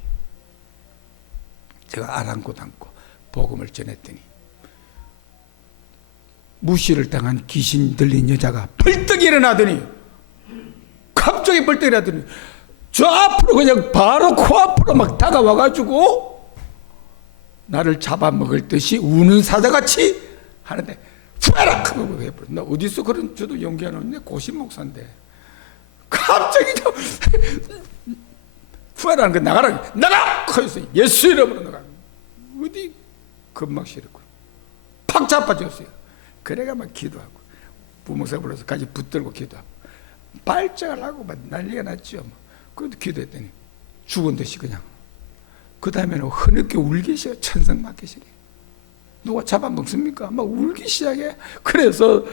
제가 아랑곳않고 복음을 전했더니 무시를 당한 귀신 들린 여자가 벌떡 일어나더니 갑자기 벌떡 일어나더니 저 앞으로 그냥 바로 코앞으로 막 다가와가지고 나를 잡아먹을 듯이 우는 사자같이 하는데 푸에락 하고 해버려. 나 어디서 그런 저도 용기 안 없네. 고신 목사인데 갑자기 푸에락하는 거 나가! 그래서 예수 이름으로 나가. 어디 금방 싫었고 팍 자빠졌어요. 그래가 막 기도하고 부목사 불러서 같이 붙들고 기도하고 발작을 하고 막 난리가 났죠. 그래도 기도했더니 죽은 듯이 그냥 그 다음에는 흐느껴 울기 시작해. 천성맞기 시작해. 누가 잡아먹습니까? 막 울기 시작해. 그래서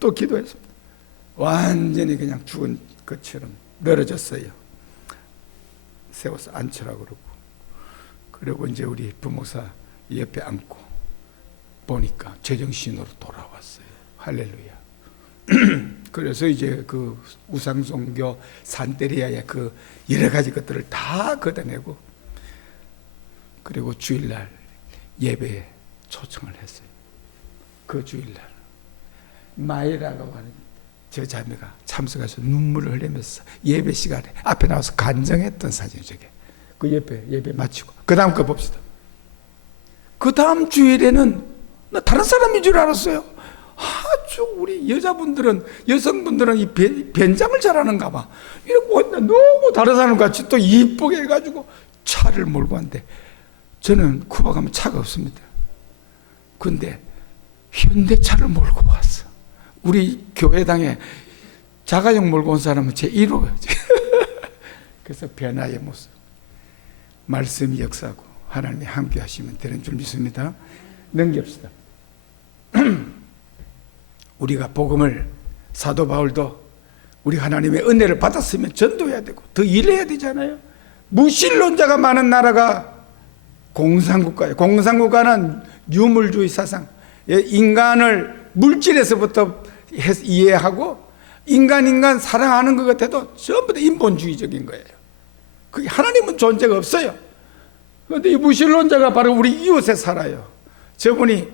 또 기도했습니다. 완전히 그냥 죽은 것처럼 늘어졌어요. 세워서 앉혀라 그러고 그리고 이제 우리 부목사 옆에 앉고 보니까 제정신으로 돌아왔어요. 할렐루야. 그래서 이제 그 우상종교 산테리아의 그 여러 가지 것들을 다 걷어내고, 그리고 주일날 예배에 초청을 했어요. 그 주일날 마이라고 하는 저 자매가 참석해서 눈물을 흘리면서 예배 시간에 앞에 나와서 간증했던 사진이 저게. 그 예배 마치고 그 다음 거 봅시다. 그 다음 주일에는 나 다른 사람인 줄 알았어요. 아주 우리 여성분들은 이 변장을 잘하는가 봐. 이러고 너무 다른 사람 같이 또 이쁘게 해가지고 차를 몰고 왔는데, 저는 쿠바 가면 차가 없습니다. 근데 현대차를 몰고 왔어. 우리 교회당에 자가용 몰고 온 사람은 제 1호. 그래서 변화의 모습. 말씀이 역사하고 하나님이 함께 하시면 되는 줄 믿습니다. 넘깁시다. 우리가 복음을, 사도 바울도 우리 하나님의 은혜를 받았으면 전도해야 되고 더 일해야 되잖아요. 무신론자가 많은 나라가 공산국가예요. 공산국가는 유물주의 사상, 인간을 물질에서부터 이해하고 인간 사랑하는 것 같아도 전부 다 인본주의적인 거예요. 그게 하나님은 존재가 없어요. 그런데 이 무신론자가 바로 우리 이웃에 살아요. 저분이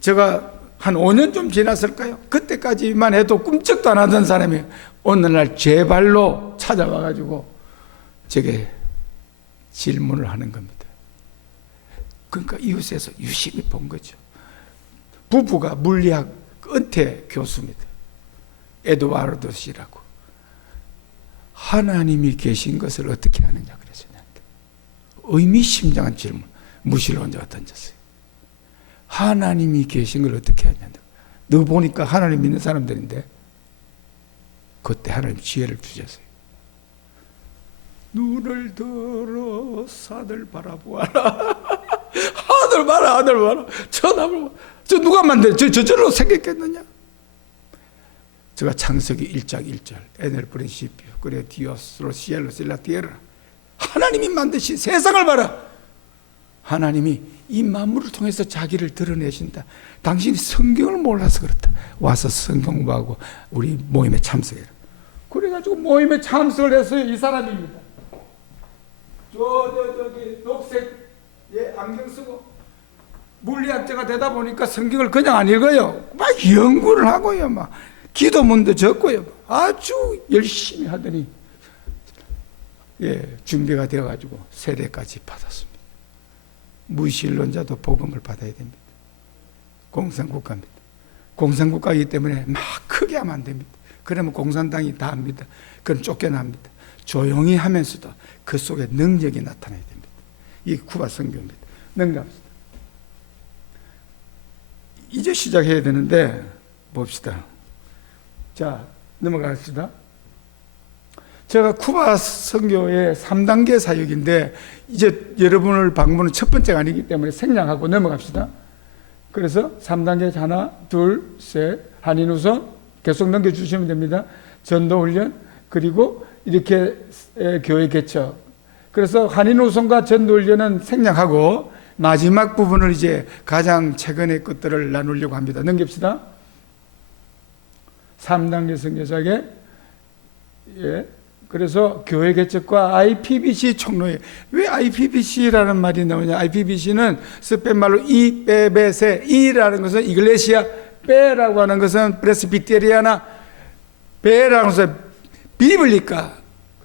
제가 한 5년 좀 지났을까요? 그때까지만 해도 꿈쩍도 안 하던 사람이 오늘날 제 발로 찾아와가지고 제게 질문을 하는 겁니다. 그러니까 이웃에서 유심히 본 거죠. 부부가 물리학 은퇴 교수입니다. 에드와르드 씨라고. 하나님이 계신 것을 어떻게 아느냐 그래서 저한테 의미심장한 질문 무신론자가 던졌어요. 하나님이 계신 걸 어떻게 아냐. 너 보니까 하나님 믿는 사람들인데. 그때 하나님 지혜를 주셨어요. 눈을 들어 산을 바라보아라. 하늘 봐라, 하늘 봐라. 천하을 봐. 저 누가 만든 저절로 생겼겠느냐? 제가 창세기 1장 1절 에넬 프린시피오 그래 디오스로 시엘로 실라 티에라. 하나님이 만드신 세상을 봐라. 하나님이 이 만물을 통해서 자기를 드러내신다. 당신이 성경을 몰라서 그렇다. 와서 성경 공부하고 우리 모임에 참석해라. 그래가지고 모임에 참석을 했어요. 이 사람입니다. 저기 녹색 안경 쓰고 물리학자가 되다 보니까 성경을 그냥 안 읽어요. 막 연구를 하고요. 막 기도문도 적고요. 아주 열심히 하더니 준비가 되어가지고 세례까지 받았습니다. 무신론자도 복음을 받아야 됩니다. 공산국가입니다. 공산국가이기 때문에 막 크게 하면 안 됩니다. 그러면 공산당이 다 합니다. 그럼 쫓겨납니다. 조용히 하면서도 그 속에 능력이 나타나야 됩니다. 이 쿠바 선교입니다. 넘겨갑시다. 이제 시작해야 되는데 봅시다. 자, 넘어갑시다. 제가 쿠바 선교의 3단계 사역인데 이제 여러분을 방문은 첫 번째가 아니기 때문에 생략하고 넘어갑시다. 그래서 3단계 하나, 둘, 셋, 한인우선 계속 넘겨주시면 됩니다. 전도훈련, 그리고 이렇게 교회 개척. 그래서 한인우선과 전도훈련은 생략하고 마지막 부분을 이제 가장 최근의 것들을 나누려고 합니다. 넘깁시다. 3단계 선교사계. 그래서 교회 개척과 IPBC 총로회. 왜 IPBC라는 말이 나오냐? IPBC는 스페인 말로 이베베세. 이라는 것은 이글레시아, 베라고 하는 것은 프레스비테리아나, 베라는 것은 비블리카.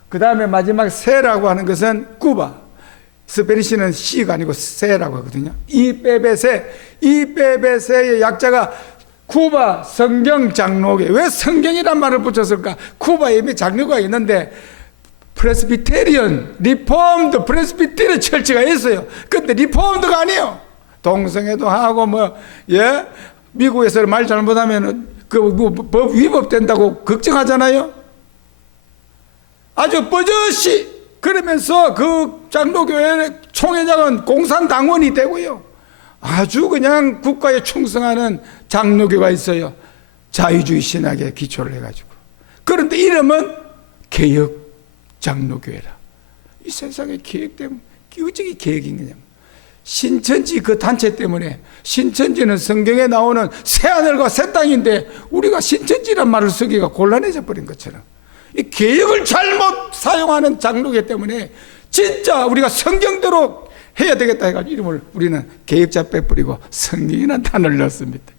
그 다음에 마지막 세라고 하는 것은 쿠바. 스페니시는 C가 아니고 세라고 하거든요. 이베베세의 약자가 쿠바 성경 장로교. 왜 성경이란 말을 붙였을까? 쿠바에 이미 장로가 있는데 프레스비테리언, 리폼드 프레스비테리언 철치가 있어요. 근데 리폼드가 아니에요. 동성애도 하고 미국에서 말 잘못하면 법 위법된다고 걱정하잖아요. 아주 버젓이 그러면서 그 장로교회 총회장은 공산당원이 되고요. 아주 그냥 국가에 충성하는 장로교가 있어요. 자유주의 신학에 기초를 해가지고. 그런데 이름은 개혁 장로교회라. 이 세상의 개혁 때문에 어떻게 개혁인 거냐. 신천지 그 단체 때문에, 신천지는 성경에 나오는 새하늘과 새 땅인데 우리가 신천지란 말을 쓰기가 곤란해져 버린 것처럼, 이 개혁을 잘못 사용하는 장로교 때문에 진짜 우리가 성경대로 해야 되겠다 해가지고 이름을 우리는 개혁자 빼버리고 성경이라는 단어를 넣었습니다.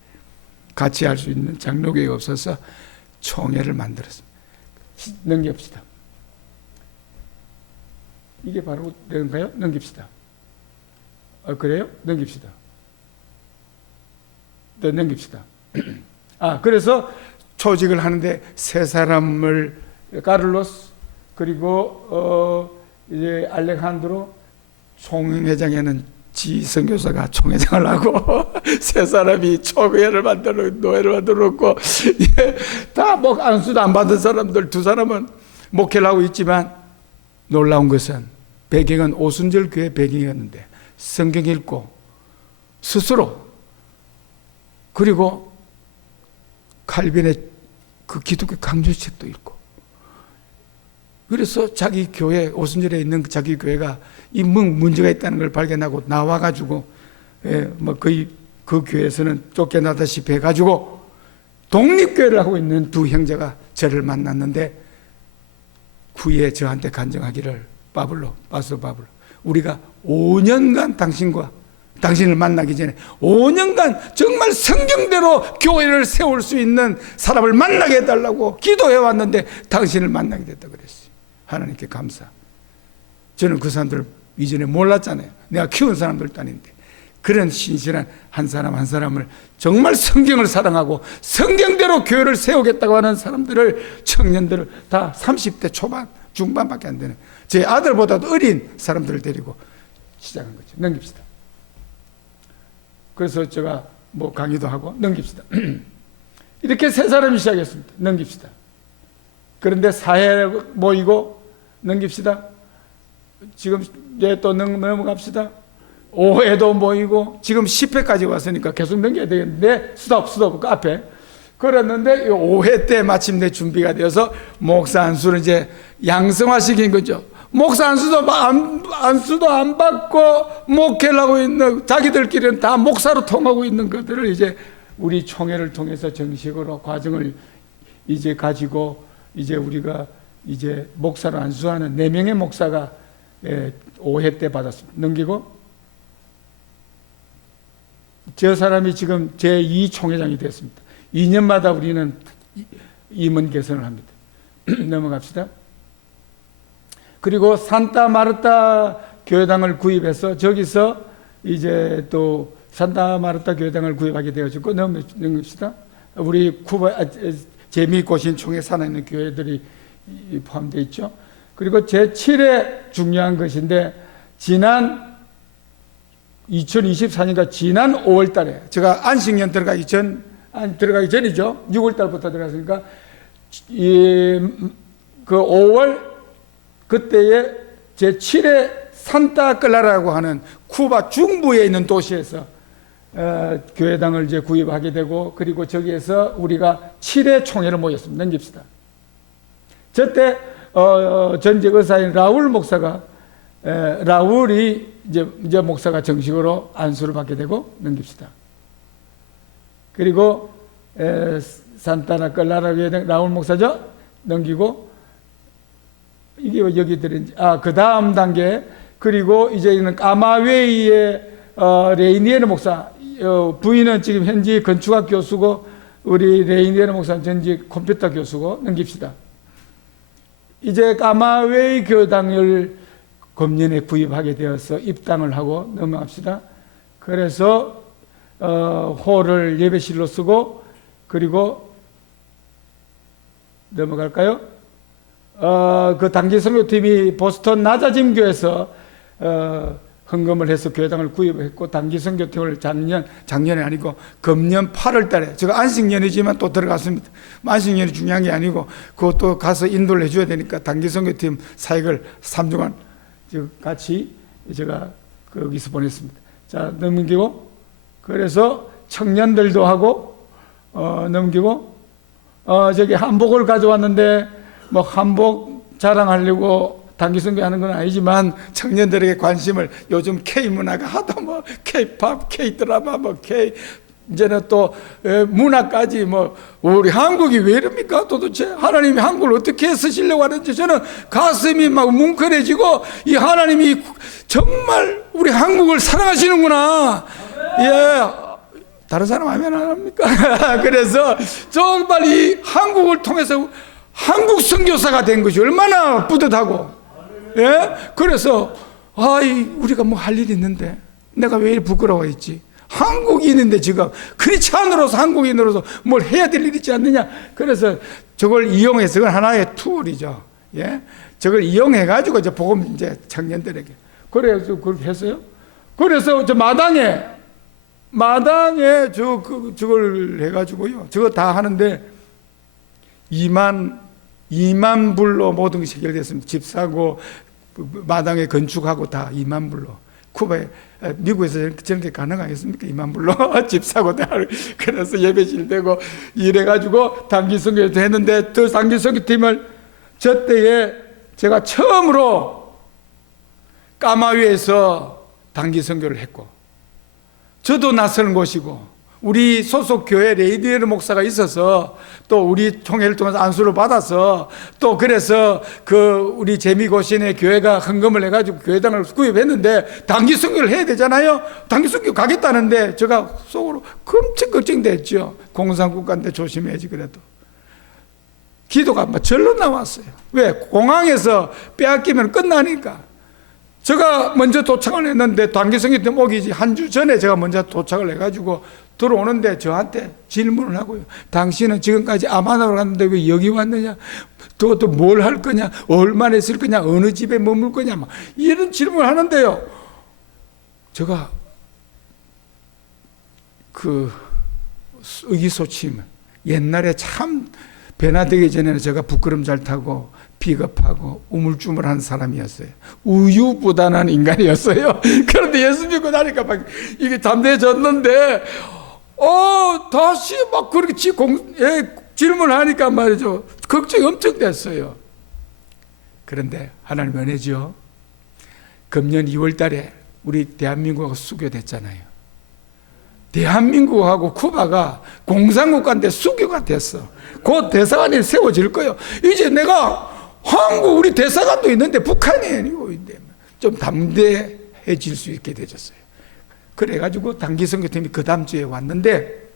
같이 할 수 있는 장로교회가 없어서 총회를 만들었습니다. 넘깁시다. 이게 바로 되는가요? 넘깁시다. 그래요? 넘깁시다. 네, 넘깁시다. 그래서 조직을 하는데 세 사람을, 카를로스, 그리고 이제 알레칸드로, 총회장에는 지선교사가 총회장을 하고 세 사람이 총회를 만들어 노회를 만들었고, 다 안수도 안 받은 사람들 두 사람은 목회를 하고 있지만, 놀라운 것은 배경은 오순절 교회 배경이었는데 성경 읽고 스스로, 그리고 칼빈의 그 기독교 강조책도 읽고, 그래서 자기 교회, 오순절에 있는 자기 교회가 이 문제가 있다는 걸 발견하고 나와가지고, 거의 그 교회에서는 쫓겨나다시피 해가지고 독립교회를 하고 있는 두 형제가 저를 만났는데, 후에 저한테 간증하기를, 파스터 바블로, 우리가 5년간 당신을 만나기 전에 5년간 정말 성경대로 교회를 세울 수 있는 사람을 만나게 해달라고 기도해 왔는데 당신을 만나게 됐다 그랬어요. 하나님께 감사. 저는 그 사람들 이전에 몰랐잖아요. 내가 키운 사람들도 아닌데. 그런 신실한 한 사람 한 사람을, 정말 성경을 사랑하고 성경대로 교회를 세우겠다고 하는 사람들을, 청년들을 다 30대 초반 중반밖에 안 되는 제 아들보다도 어린 사람들을 데리고 시작한 거죠. 넘깁시다. 그래서 제가 강의도 하고, 넘깁시다. 이렇게 세 사람이 시작했습니다. 넘깁시다. 그런데 사회에 모이고, 넘깁시다. 지금 이제 또 넘어갑시다. 5회도 모이고, 지금 10회까지 왔으니까 계속 넘겨야 되겠는데, 스톱, 그 앞에. 그랬는데, 5회 때 마침내 준비가 되어서, 목사 안수를 이제 양성화시킨 거죠. 목사 안수도 안 받고, 목회를 하고 있는, 자기들끼리는 다 목사로 통하고 있는 것들을 이제 우리 총회를 통해서 정식으로 과정을 이제 가지고, 이제 우리가 이제 목사로 안수하는 4명의 목사가 5회 때 받았습니다. 넘기고, 저 사람이 지금 제2총회장이 됐습니다. 2년마다 우리는 임원 개선을 합니다. 넘어갑시다. 그리고 산타 마르타 교회당을 구입해서 저기서 이제 또 산타 마르타 교회당을 구입하게 되어지고, 넘깁시다. 우리 쿠바, 재미꽃인 총회 산에 있는 교회들이 포함되어 있죠. 그리고 제7회 중요한 것인데, 지난 2024년과 지난 5월 달에, 제가 안식년 들어가기 전이죠. 6월 달부터 들어갔으니까, 그 5월, 그때에 제7회 산타클라라고 하는 쿠바 중부에 있는 도시에서 교회당을 이제 구입하게 되고, 그리고 저기에서 우리가 7회 총회를 모였습니다. 넘깁시다. 저때 전직 의사인 라울 목사가, 라울이 이제 목사가 정식으로 안수를 받게 되고, 넘깁시다. 그리고 산타나 클라라 교회당 라울 목사죠. 넘기고, 이게 여기 들은지, 그 다음 단계, 그리고 이제는 까마웨이의 레이니에르 목사, 부인은 지금 현지 건축학 교수고, 우리 레이니에르 목사는 전직 컴퓨터 교수고, 넘깁시다. 이제 까마웨이 교당을 금년에 구입하게 되어서 입당을 하고, 넘어갑시다. 그래서 홀을 예배실로 쓰고, 그리고 넘어갈까요? 그 단기 선교팀이 보스턴 나자짐 교회에서 헌금을 해서 교회당을 구입했고, 단기 선교팀을 작년에 아니고 금년 8월 달에, 제가 안식년이지만 또 들어갔습니다. 안식년이 중요한 게 아니고 그것도 가서 인도를 해줘야 되니까 단기 선교팀 사역을 3주간 같이 제가 거기서 보냈습니다. 자, 넘기고, 그래서 청년들도 하고, 넘기고, 저기 한복을 가져왔는데, 한복 자랑하려고 단기 선교하는 건 아니지만 청년들에게 관심을, 요즘 K 문화가 하도 뭐 K-팝, K-드라마, 뭐 K 이제는 또 문화까지 뭐 우리 한국이 왜 이럽니까? 도대체 하나님이 한국을 어떻게 쓰시려고 하는지 저는 가슴이 막 뭉클해지고, 이 하나님이 정말 우리 한국을 사랑하시는구나. 예. 다른 사람 하면 안 합니까? 그래서 정말 이 한국을 통해서 한국 선교사가 된 것이 얼마나 뿌듯하고, 예? 그래서 우리가 뭐 할 일이 있는데 내가 왜 이렇게 부끄러워했지? 한국인인데 지금 크리스찬으로서, 한국인으로서 뭘 해야 될 일이 있지 않느냐? 그래서 저걸 이용해서, 그건 하나의 툴이죠. 예? 저걸 이용해가지고 이제 복음 이제 청년들에게. 그래서 그렇게 했어요. 그래서 저 마당에 저걸 해가지고요. 저거 다 하는데 2만 불로 모든 것이 해결됐습니다. 집 사고 마당에 건축하고 다 2만 불로. 쿠바에, 미국에서 저렇게 가능하겠습니까? 2만 불로 집 사고 다. 그래서 예배실 되고 이래가지고 단기 선교도 했는데, 그 단기 선교팀을 저 때에 제가 처음으로 까마위에서 단기 선교를 했고, 저도 낯선 곳이고, 우리 소속 교회 레이디에르 목사가 있어서 또 우리 총회를 통해서 안수를 받아서, 또 그래서 그 우리 재미고신의 교회가 헌금을 해가지고 교회당을 구입했는데 단기 선교를 해야 되잖아요. 단기 선교 가겠다는데 제가 속으로 엄청 걱정됐죠. 공산국가인데 조심해야지. 그래도 기도가 막 절로 나왔어요. 왜? 공항에서 빼앗기면 끝나니까. 제가 먼저 도착을 했는데, 단기 선교 때 오기 한 주 전에 제가 먼저 도착을 해가지고 들어오는데 저한테 질문을 하고요. 당신은 지금까지 아마나로 갔는데 왜 여기 왔느냐? 또 뭘 할 거냐? 얼마나 있을 거냐? 어느 집에 머물 거냐? 막 이런 질문을 하는데요. 제가 그 의기소침, 옛날에 참 변화되기 전에는 제가 부끄럼 잘 타고 비겁하고 우물쭈물한 사람이었어요. 우유부단한 인간이었어요. 그런데 예수 믿고 나니까 막 이게 담대해졌는데, 다시 막 그렇게 질문하니까 말이죠. 걱정이 엄청 됐어요. 그런데 하나님 은혜죠. 금년 2월 달에 우리 대한민국하고 수교됐잖아요. 대한민국하고 쿠바가 공산국가인데 수교가 됐어. 곧 대사관이 세워질 거예요. 이제 내가 한국 우리 대사관도 있는데 북한이 아니고 좀 담대해질 수 있게 되었어요. 그래가지고 단기 선교팀이 그 다음 주에 왔는데,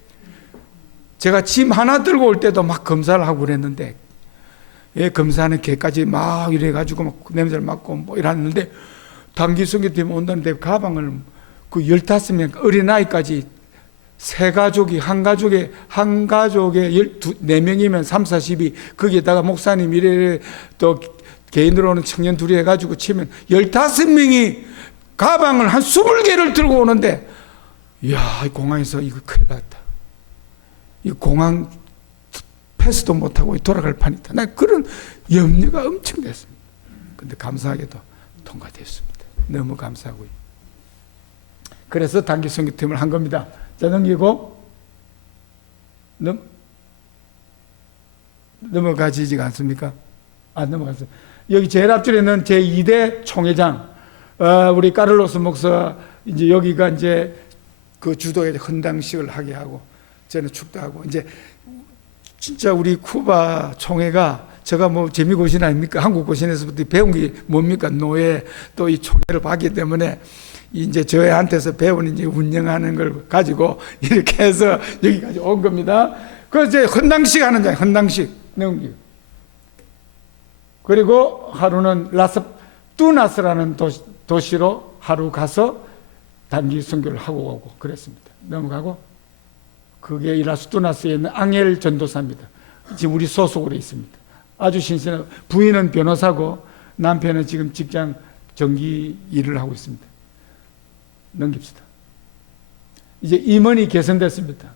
제가 짐 하나 들고 올 때도 막 검사를 하고 그랬는데, 검사하는 개까지 막 이래가지고 막 냄새를 맡고 뭐 이랬는데, 단기 선교팀이 온다는데 가방을 그 15명 어린아이까지 세 가족이 한 가족에 4명이면 3, 40이 거기에다가 목사님 이래 또 개인으로 오는 청년 둘이 해가지고 치면 15명이 가방을 한 20개를 들고 오는데, 이야, 공항에서 이거 큰일 났다. 이 공항 패스도 못하고 돌아갈 판이다. 난 그런 염려가 엄청 됐습니다. 근데 감사하게도 통과됐습니다. 너무 감사하고요. 그래서 단기 선교팀을 한 겁니다. 자, 넘기고 넘어가지지가 않습니까? 안 넘어갔어요. 여기 제일 앞줄에는 제2대 총회장, 우리 카를로스 목사, 이제 여기가 이제 그 주도에 헌당식을 하게 하고, 저는 축도하고, 이제 진짜 우리 쿠바 총회가, 제가 뭐 재미고신 아닙니까? 한국 고신에서부터 배운 게 뭡니까? 노예, 또 이 총회를 봤기 때문에 이제 저희한테서 배운 이제 운영하는 걸 가지고 이렇게 해서 여기까지 온 겁니다. 그래서 이제 헌당식 하는 장, 헌당식 넘기고, 그리고 하루는 뚜나스라는 도시로 하루 가서 단기 선교를 하고 오고 그랬습니다. 넘어가고, 그게 이 라스뚜나스에 있는 앙헬 전도사입니다. 지금 우리 소속으로 있습니다. 아주 신선한, 부인은 변호사고 남편은 지금 직장 정기 일을 하고 있습니다. 넘깁시다. 이제 임원이 개선됐습니다.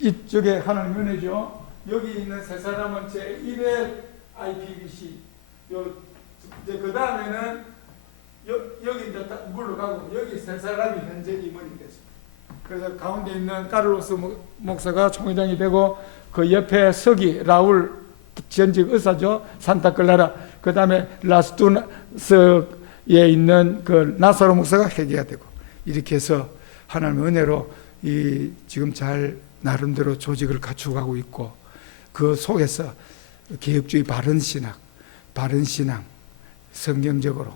이쪽에 하나님 은혜죠. 여기 있는 세 사람은 제1회 IPBC, 이제 그 다음에는 여기 이제 물러가고, 여기 세 사람이 현재 임원이 됐습니다. 그래서 가운데 있는 카를로스 목사가 총회장이 되고, 그 옆에 서기 라울 전직 의사죠. 산타클라라. 그 다음에 다메섹에 있는 그 나사로 목사가 회개가 되고, 이렇게 해서 하나님의 은혜로 이 지금 잘 나름대로 조직을 갖추어가고 있고, 그 속에서 개혁주의 바른 신앙, 성경적으로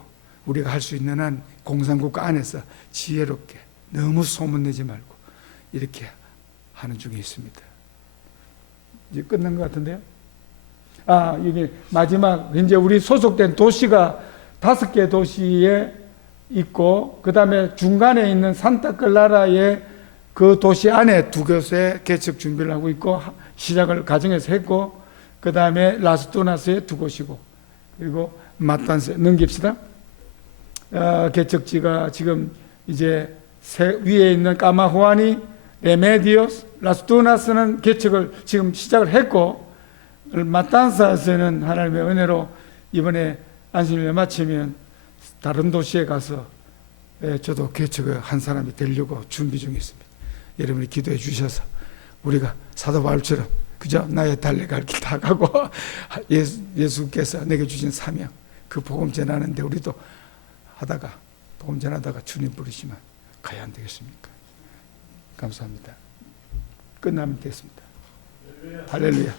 우리가 할 수 있는 한 공산국가 안에서 지혜롭게, 너무 소문내지 말고 이렇게 하는 중에 있습니다. 이제 끝난 것 같은데요. 이게 마지막, 이제 우리 소속된 도시가 5개 도시에 있고, 그 다음에 중간에 있는 산타클라라의 그 도시 안에 2곳에 개척 준비를 하고 있고, 시작을 가정에서 했고, 그 다음에 라스투나스에 2곳이고, 그리고 마탄스 넘깁시다. 개척지가 지금 이제 위에 있는 까마후아니, 레메디오스, 라스투나스는 개척을 지금 시작을 했고, 마탄사스는 하나님의 은혜로 이번에 안식일에 마치면 다른 도시에 가서 저도 개척을 한 사람이 되려고 준비 중에 있습니다. 여러분이 기도해 주셔서 우리가 사도 바울처럼 그저 나의 달려갈 길 다 가고 예수께서 내게 주신 사명, 그 복음 전하는데 우리도 복음 전하다가 주님 부르시면 가야 안 되겠습니까? 감사합니다. 끝나면 됐습니다. 할렐루야.